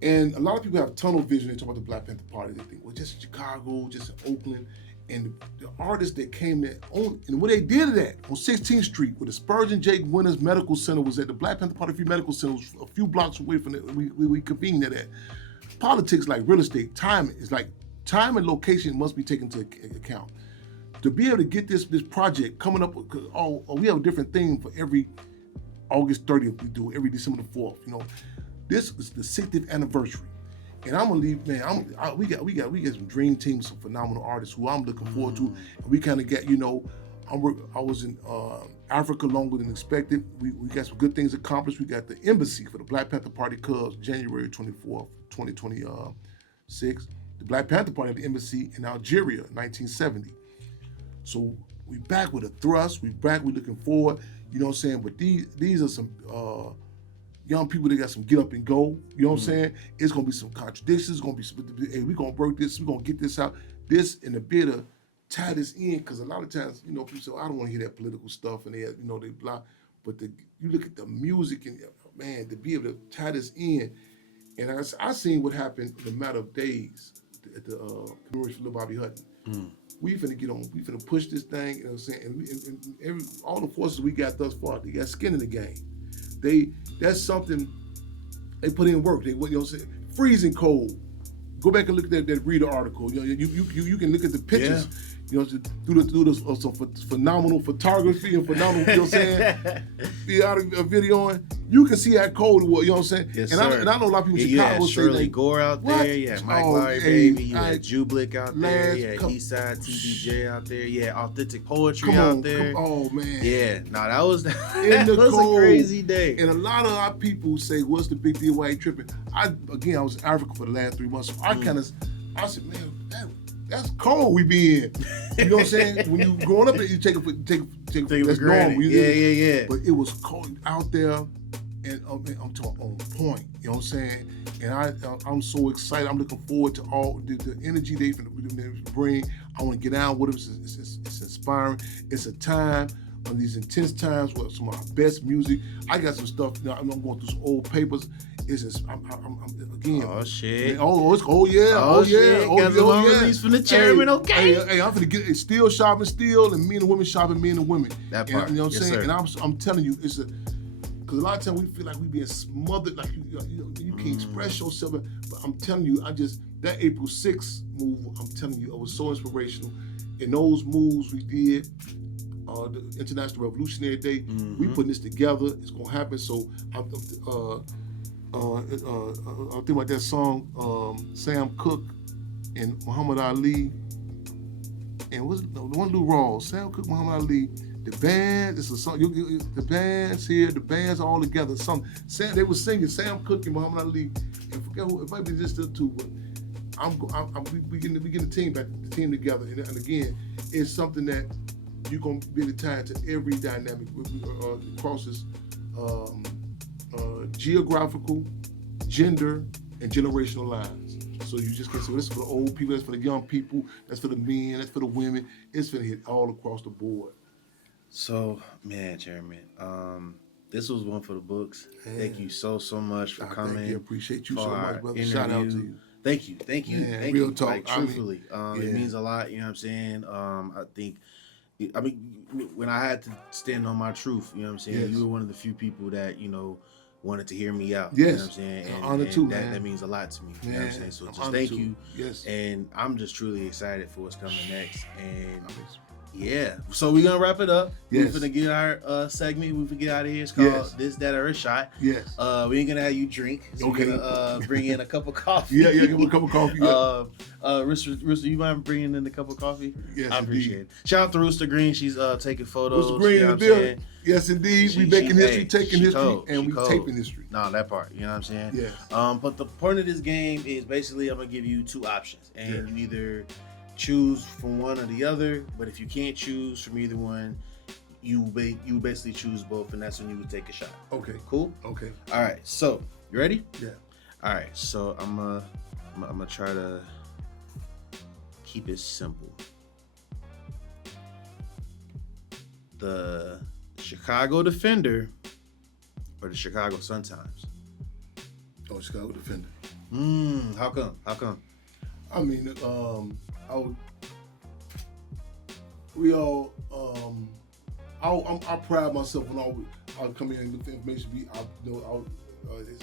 And a lot of people have tunnel vision. They talk about the Black Panther Party. They think, well, just in Chicago, just in Oakland. And the artists that came there, and what they did that on 16th Street, where the Spurgeon J. Winters Medical Center was at, the Black Panther Party Free Medical Center was a few blocks away from it. We convened at that. Politics, like real estate, time and location must be taken into account. To be able to get this project coming up, we have a different theme for every August 30th we do, every December the 4th. This is the 60th anniversary. And I'm gonna leave, man. We got some dream teams, some phenomenal artists who I'm looking forward to. And we kind of get, I was in Africa longer than expected. We got some good things accomplished. We got the embassy for the Black Panther Party Cubs, January 24th, 2026. The Black Panther Party at the embassy in Algeria, 1970. So we back with a thrust. We looking forward. You know what I'm saying? But these are some young people that got some get up and go. You know what I'm saying? It's gonna be some contradictions. It's gonna be some, hey, we're gonna work this. We're gonna get this out. This in a bit of tie this in, because a lot of times, people say, I don't want to hear that political stuff, and they blah. But you look at the music, and man, to be able to tie this in, and I seen what happened in a matter of days at the commemoration for Lil Bobby Hutton. We finna get on. We finna push this thing. You know what I'm saying? And all the forces we got thus far, they got skin in the game. That's something they put in work. They, you know what I'm saying? Freezing cold. Go back and look at that Reader article. You can look at the pictures. Yeah. Do some phenomenal photography and phenomenal, you know what I'm saying? Be out of videoing. You can see how cold it was, you know what I'm saying? Yes, I know a lot of people in Chicago say, Shirley Gore out there, what? Mike Larry Baby, you had Jublick out there, Eastside TBJ out there, Authentic Poetry out there. Oh man. Yeah, that was that was a crazy day. And a lot of our people say, what's the big deal, why you tripping? I was in Africa for the last 3 months, so I said, man, that's cold we be in. You know what I'm saying? When you growing up, you take it that's normal. Yeah. But it was cold out there, and I'm talking on point. You know what I'm saying? And I'm so excited. I'm looking forward to all the energy they bring. I want to get down with them. It's inspiring. It's a time, on these intense times, with some of our best music. I got some stuff. I'm going through some old papers. I'm again. Oh shit! Oh yeah! Release from the chairman. Okay. Hey, I'm gonna get still shopping still, and me and the women shopping me and the women. That part. And, you know what I'm saying? Sir. And I'm telling you, because a lot of times we feel like we being smothered, like you can't express yourself. But I'm telling you, that April 6th move. I'm telling you, it was so inspirational. And those moves we did. The International Revolutionary Day, we putting this together. It's gonna happen. So I think about that song, Sam Cooke and Muhammad Ali, and the one Lou Rawls, Sam Cooke, Muhammad Ali. The band, it's a song. The band's here. The band's all together. They were singing Sam Cooke and Muhammad Ali. And forget who. It might be just the two, but we getting the team together. And again, it's something that you're gonna be able to tie into every dynamic crosses geographical, gender, and generational lines. So you just can't say, well, this is for the old people, that's for the young people, that's for the men, that's for the women. It's gonna hit all across the board. So, man, Chairman, this was one for the books. Man. Thank you so much for coming. Thank you. Appreciate you so much, brother. Shout out to you. Thank you. Man, Thank real you. talk. Like, truthfully, it means a lot. You know what I'm saying? I think, when I had to stand on my truth, you know what I'm saying? Yes. You were one of the few people that, wanted to hear me out. Yes. You know what I'm saying? And honor too, man. That means a lot to me. You know what I'm saying? So just thank you. Yes. And I'm just truly excited for what's coming next. And yeah. So we're gonna wrap it up. Yes. We're gonna get our segment. We're gonna get out of here. It's called This, That, or a Shot. Yes. We ain't gonna have you drink. So okay. We're gonna bring in a cup of coffee. Yeah, give me a cup of coffee. Yeah. Rooster, you mind bringing in a cup of coffee? Yes, I appreciate it. Shout out to Rooster Green. She's taking photos. Rooster Green in the building. Yes, indeed. We making history, taking history, and we taping history. No, that part. You know what I'm saying? Yes. But the point of this game is basically I'm gonna give you two options, and you either choose from one or the other. But if you can't choose from either one, you basically choose both, and that's when you would take a shot. Okay. Cool. Okay. All right. So you ready? Yeah. All right. So I'm gonna try to keep it simple. The Chicago Defender or the Chicago Sun-Times? Oh, Chicago Defender. How come? I mean, I pride myself when I'll come in and look for information.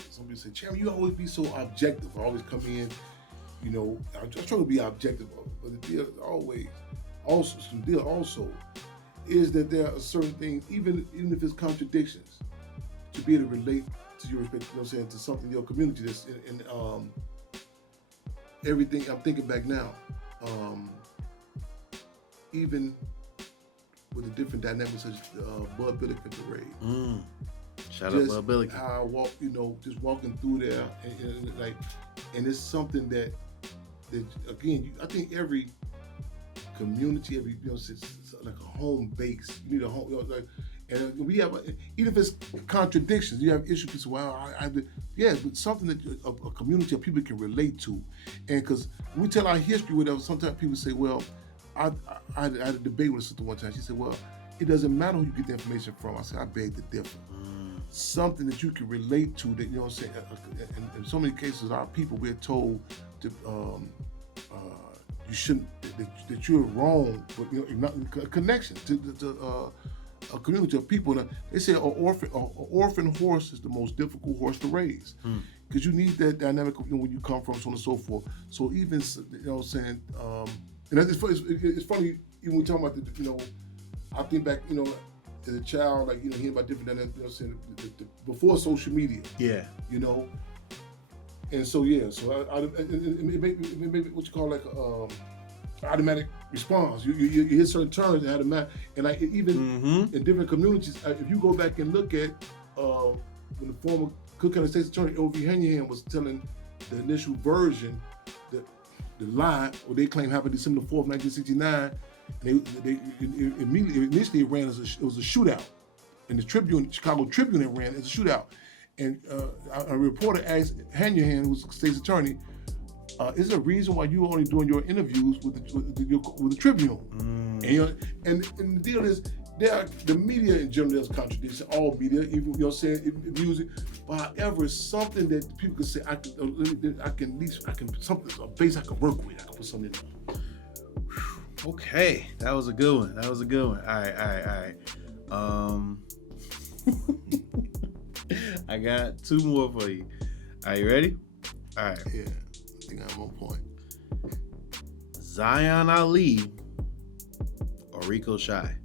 Somebody say, Chairman, you always be so objective. I always come in, I try to be objective, but the deal also is that there are certain things, even if it's contradictions, to be able to relate to your respect, to something in your community that's everything. I'm thinking back now. Even with the different dynamics such as Bud Billiken Parade. Shout out Bud Billiken. How I walk, just walking through there, and it's something that again, I think every community, it's like a home base. You need a home, and we have, even if it's contradictions, you have issues. People say, but something that a community of people can relate to, and because we tell our history, whatever. Sometimes people say, well, I had a debate with a sister one time. She said, well, it doesn't matter who you get the information from. I said, I beg to differ. Something that you can relate to, that, what I'm saying, in so many cases, our people, we're told to, you shouldn't, that you're wrong, but not a connection to a community of people. Now, they say an orphan horse is the most difficult horse to raise, because you need that dynamic of, when you come from, so on and so forth. So even, what I'm saying, and it's funny, even when we're talking about I think back, as a child, hearing about different dynamics, before social media. Yeah. And so, it may what you call automatic response. You hit certain terms and automatic, and even in different communities, if you go back and look at when the former Cook County State's Attorney Fred Hampton Jr. was telling the initial version, the lie, what they claim happened December 4th, 1969, and they initially ran it was a shootout, and the Chicago Tribune ran as a shootout, and a reporter asked Hanyahan, who's the state's attorney, is there a reason why you only doing your interviews with the Tribune? And the deal is, the media in general, there's contradiction. All media, even music, but however, something that people can say, I can something, a base I can work with. I can put something in. Okay, that was a good one. All right. I got two more for you. Are you ready? All right. Yeah, I think I'm on point. Zion Ali or Rico Shy?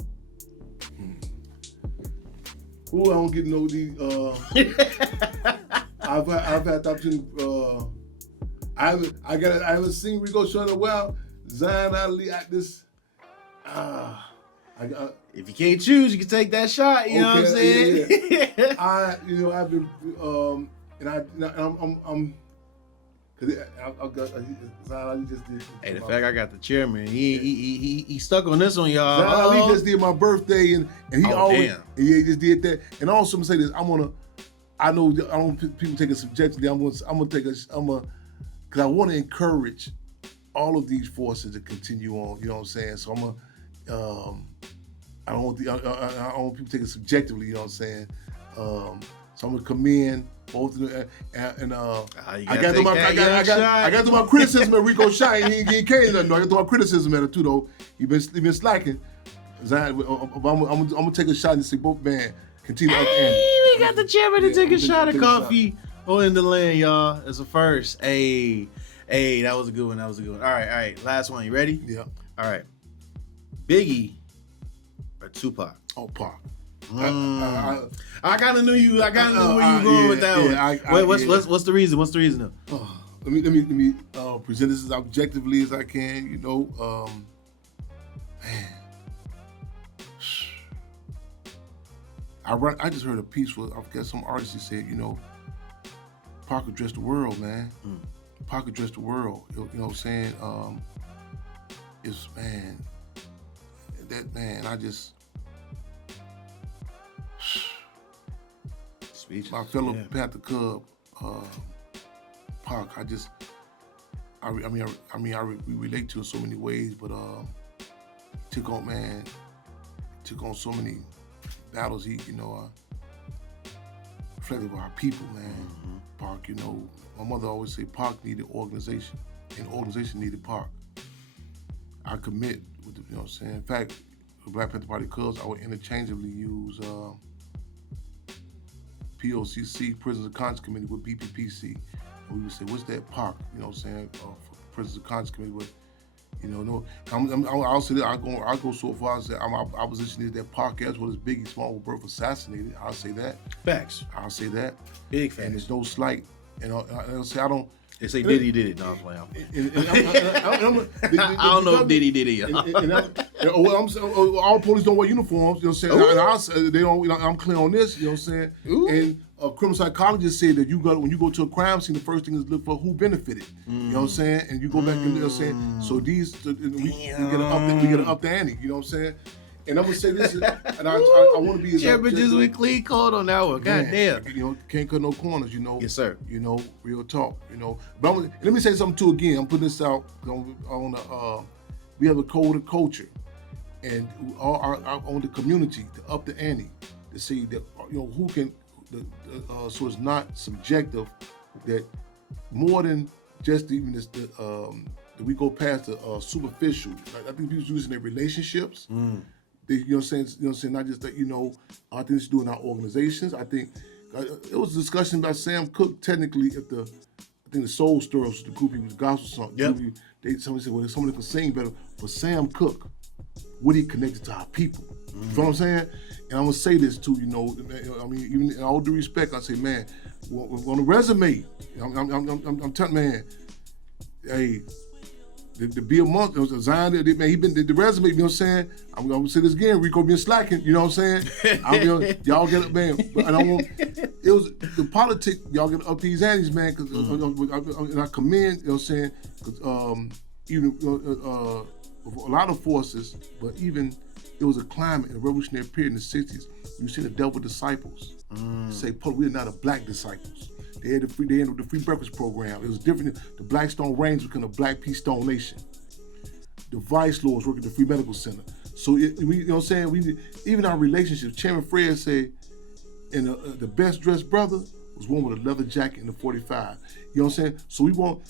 Ooh, I don't get to know these. I've had the opportunity. I haven't seen Rico Shy in a while. Zion Ali at this. If you can't choose, you can take that shot. You know what I'm saying? Yeah. I've been, I'm. Cause I got Zion Ali just did. Hey, the fact I got the chairman, he stuck on this one, y'all. Zion Ali just did my birthday, and he always, he just did that. And also, I'm gonna say this. I know I don't people take it subjectively. Because I want to encourage all of these forces to continue on. You know what I'm saying? So I don't want people to take it subjectively. You know what I'm saying? So I'm gonna commend both of them. And I got through my criticism of Rico Shy. He ain't carrying nothing. I got through my criticism at it too, though. He been slacking. I'm gonna take a shot and say both man continue. Hey, we got the chairman to take a shot of coffee in the land, y'all. It's a first. Hey, that was a good one. All right. Last one. You ready? Yeah. All right. Biggie or Tupac? Oh, Pac. I kind of knew you. I kind of knew where you were going with that one. What's the reason? What's the reason though? Let me present this as objectively as I can. Man, I just heard a piece where I forget some artist who said, Pac addressed the world, man. Pac addressed the world. You know what I'm saying? I just. Speechless. My fellow Panther Cub, Pac. We relate to in so many ways, but took on so many battles. He, reflected on our people, man. Pac, my mother always say Pac needed organization, and the organization needed Pac. I commit with the, what I'm saying. In fact, the Black Panther Party Cubs, I would interchangeably use POCC, Prisons of Conscience Committee, with BPPC. And we would say, what's that Pac? You know what I'm saying? For Prisons of Conscience Committee, but I'll say that I go so far as that my opposition is that Pac, as well as Biggie Smallwood assassinated. I'll say that. Facts. I'll say that. Big facts. And there's no slight. And I'll say I don't They say Diddy did it. No, I'm playing. I don't know if Diddy did it. All police don't wear uniforms. You know what I'm saying? And I say they don't. I'm clear on this. You know what I'm saying? Ooh. And a criminal psychologist said that when you go to a crime scene, the first thing is look for who benefited. You know what I'm saying? And you go back and you know what I'm saying. So we get an up the ante. You know what I'm saying? And I'm gonna say this, and I want to be. Just with clean code on that one. God damn. You know, can't cut no corners. You know. Yes, sir. You know, real talk. You know, but let me say something too. Again, I'm putting this out on the. We have a code of culture, and on the community to up the ante to see that who can. So it's not subjective. That more than just even this. That we go past the superficial. Like, I think people using their relationships. You know what I'm saying? Not just that, I think it's doing our organizations. I think it was a discussion about Sam Cooke, technically, I think the Soul Stirrers was the group, he was gospel song. Yep. Somebody said, well, somebody can sing better. But Sam Cooke, what he connected to our people. You know what I'm saying? And I'm going to say this too, I mean, even in all due respect, I say, man, on the resume, I'm telling, man, hey, to be amongst Zion, man, he been the resume. You know what I'm saying? I'm gonna say this again. Rico been slacking. You know what I'm saying? Y'all get up, man. And I want it was the politics. Y'all get up these antes, man. Because and I commend. You know what I'm saying? Because even a lot of forces, but even it was a climate in the revolutionary period in the '60s. You see the devil disciples say, "We're not a black disciples." They had the free breakfast program. It was different. The Blackstone Range became a Black Peace Stone Nation. The Vice Lords work at the Free Medical Center. So you know what I'm saying? Even our relationships. Chairman Fred said, and the best dressed brother was one with a leather jacket and a 45. You know what I'm saying? So we want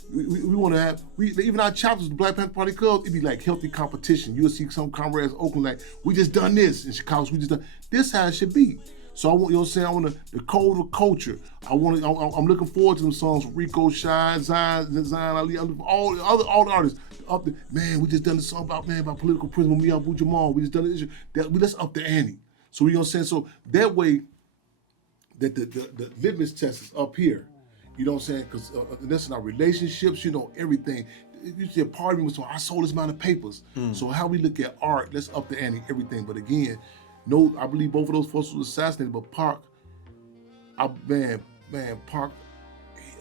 to have even our chapters, the Black Panther Party club. It'd be like healthy competition. You'll see some comrades in Oakland like, we just done this. In Chicago, we just done this. How it should be. So I want, you know what I'm saying? I want the code of culture. I'm looking forward to them songs from Rico, Shine, Zion Ali, all the artists. Up there, man, we just done the song about political prism with me, Abu Jamal. We just done this. Let's up the ante. So you know what I'm saying? So that way, that the litmus test is up here. You know what I'm saying? Because that's in our relationships. Everything. You see a party was I sold this amount of papers. So how we look at art, let's up the ante, everything. But again. No, I believe both of those folks was assassinated, but Park, Park,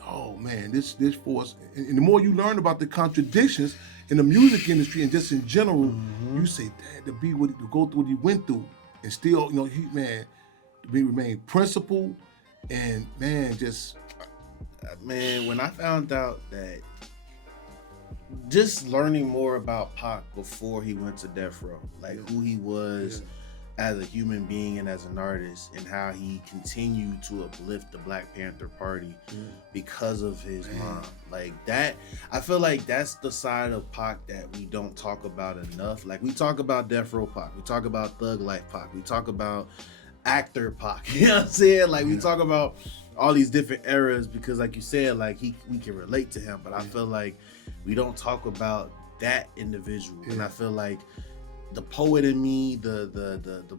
oh man, this force, and the more you learn about the contradictions in the music industry and just in general, you say, damn, to go through what he went through, and still, remain principled, and man, when I found out that, just learning more about Pac before he went to death row, like who he was. Yeah. As a human being and as an artist, and how he continued to uplift the Black Panther Party because of his mom. Like that, I feel like that's the side of Pac that we don't talk about enough. Like we talk about Death Row Pac, we talk about Thug Life Pac, we talk about actor Pac. You know what I'm saying? Like we talk about all these different eras because, like you said, like we can relate to him. But I feel like we don't talk about that individual, and I feel like. The poet in me, the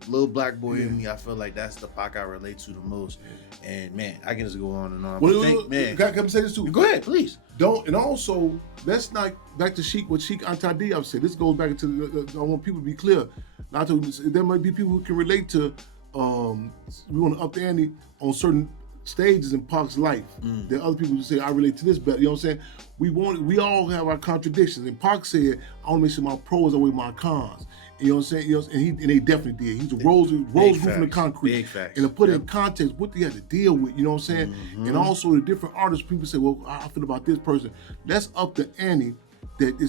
little black boy in me, I feel like that's the Pac I relate to the most. And man, I can just go on and on. Man, can I say this too? Go ahead, please. And also, let's not back to Sheik. What Sheik Antadi said. This goes back into. I want people to be clear. There might be people who can relate to. We want to up the ante on certain stages in Pac's life. There are other people who say, I relate to this better. You know what I'm saying? We all have our contradictions. And Pac said, I want to make sure my pros outweigh my cons. You know what I'm saying? And they definitely did. He's a rose roof in the concrete. Big facts. And to put it in context, what they had to deal with, you know what I'm saying? And also the different artists, people say, well, I feel about this person. Let's up the ante because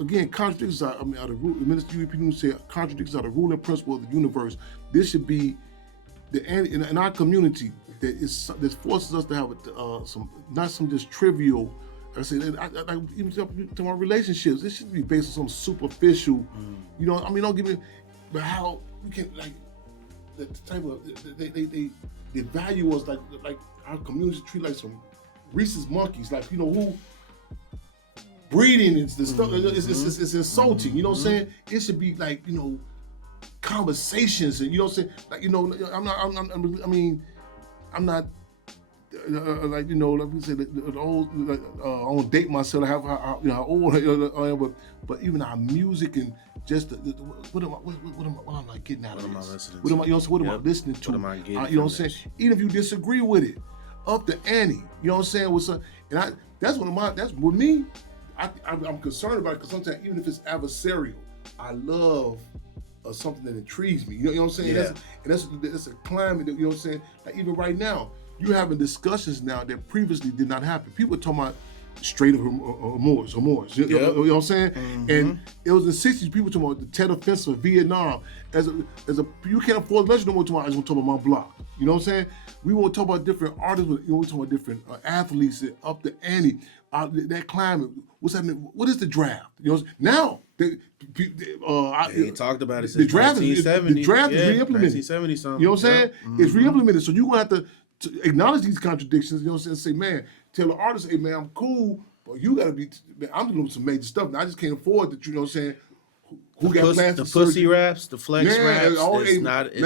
again, contradictions are, the rule, Minister UEP said, contradictions are the ruling principle of the universe. This should be in our community that forces us to have not some just trivial. I said, even to my relationships, this should be based on some superficial. Don't give me, but how we can the type of they value us like our community treat like some rhesus monkeys, who breeding is the stuff. It's insulting. You know what I'm saying? It should be conversations, and you know what I'm saying. I'm not like like we say, the old. I won't date myself. How old, but even our music and just what am I like getting out of this? What am I listening to? What am I getting? You know what I'm saying? Even if you disagree with it, up the ante. You know what I'm saying? That's with me. I'm concerned about it because sometimes even if it's adversarial, I love something that intrigues me. You know what I'm saying? Yeah. That's a climate that, you know what I'm saying? Like even right now, you're having discussions now that previously did not happen. People are talking about straight up remorse. You know what I'm saying? Mm-hmm. And it was in the 60s, people talking about the Tet Offensive of Vietnam. You can't afford to let you know what tomorrow. I just want to talk about my block. You know what I'm saying? We want to talk about different artists. We want to talk about different athletes that up the ante. That climate. What's happening? What is the draft? You know, now They talked about it since the draft 1970. The draft is re-implemented. 1970 something. You know what I'm saying? Mm-hmm. It's re-implemented. So you're going to have to acknowledge these contradictions. You know what I'm saying? Say, man, tell the artist, hey, man, I'm cool, but you got to be, man, I'm doing some major stuff. Now, I just can't afford that, you know what I'm saying? Who got plans? The pussy raps, the flex raps, it's not enough.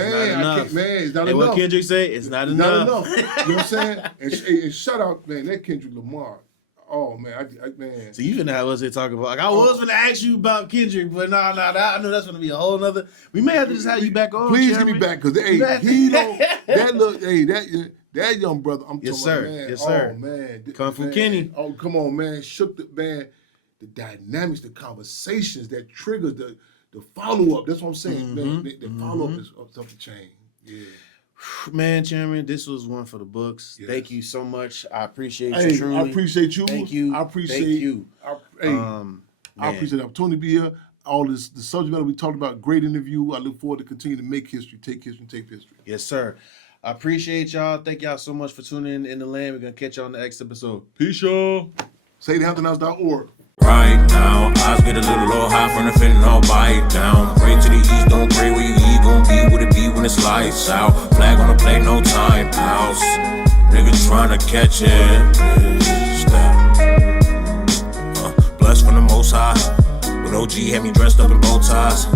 It's not and enough. What Kendrick say? It's not enough. Not enough. You know what I'm saying? And shout out, man, that Kendrick Lamar. Oh man, man. So you finna have us here talking about. Like I was gonna ask you about Kendrick, but nah. I know that's gonna be a whole nother. We may have to just have you back on. Please Jeremy. get me back, cause he don't. That look, that young brother. I'm yes, talking sir. about, man. Yes, sir. Oh man, Kung Fu man. Kenny. Oh come on, man. Shook the man. The dynamics, the conversations that triggers the follow up. That's what I'm saying, man. The follow up is up the chain. Yeah. Man, Chairman, this was one for the books. Yes. Thank you so much. I appreciate you truly. I appreciate you. Thank you. I appreciate you. I appreciate the opportunity to be here. All the subject matter we talked about, great interview. I look forward to continue to make history, take history, and take history. Yes, sir. I appreciate y'all. Thank y'all so much for tuning in the land. We're going to catch y'all on the next episode. Peace, y'all. SayTheHamptonHouse.org. Right now, eyes get a little high from the fentanyl, bite down. Pray to the east, don't pray where you eat, gon' be what it be when it's lights out. Flag on the plate, no time house. Niggas tryna catch it. Blessed from the most high. When OG had me dressed up in bow ties.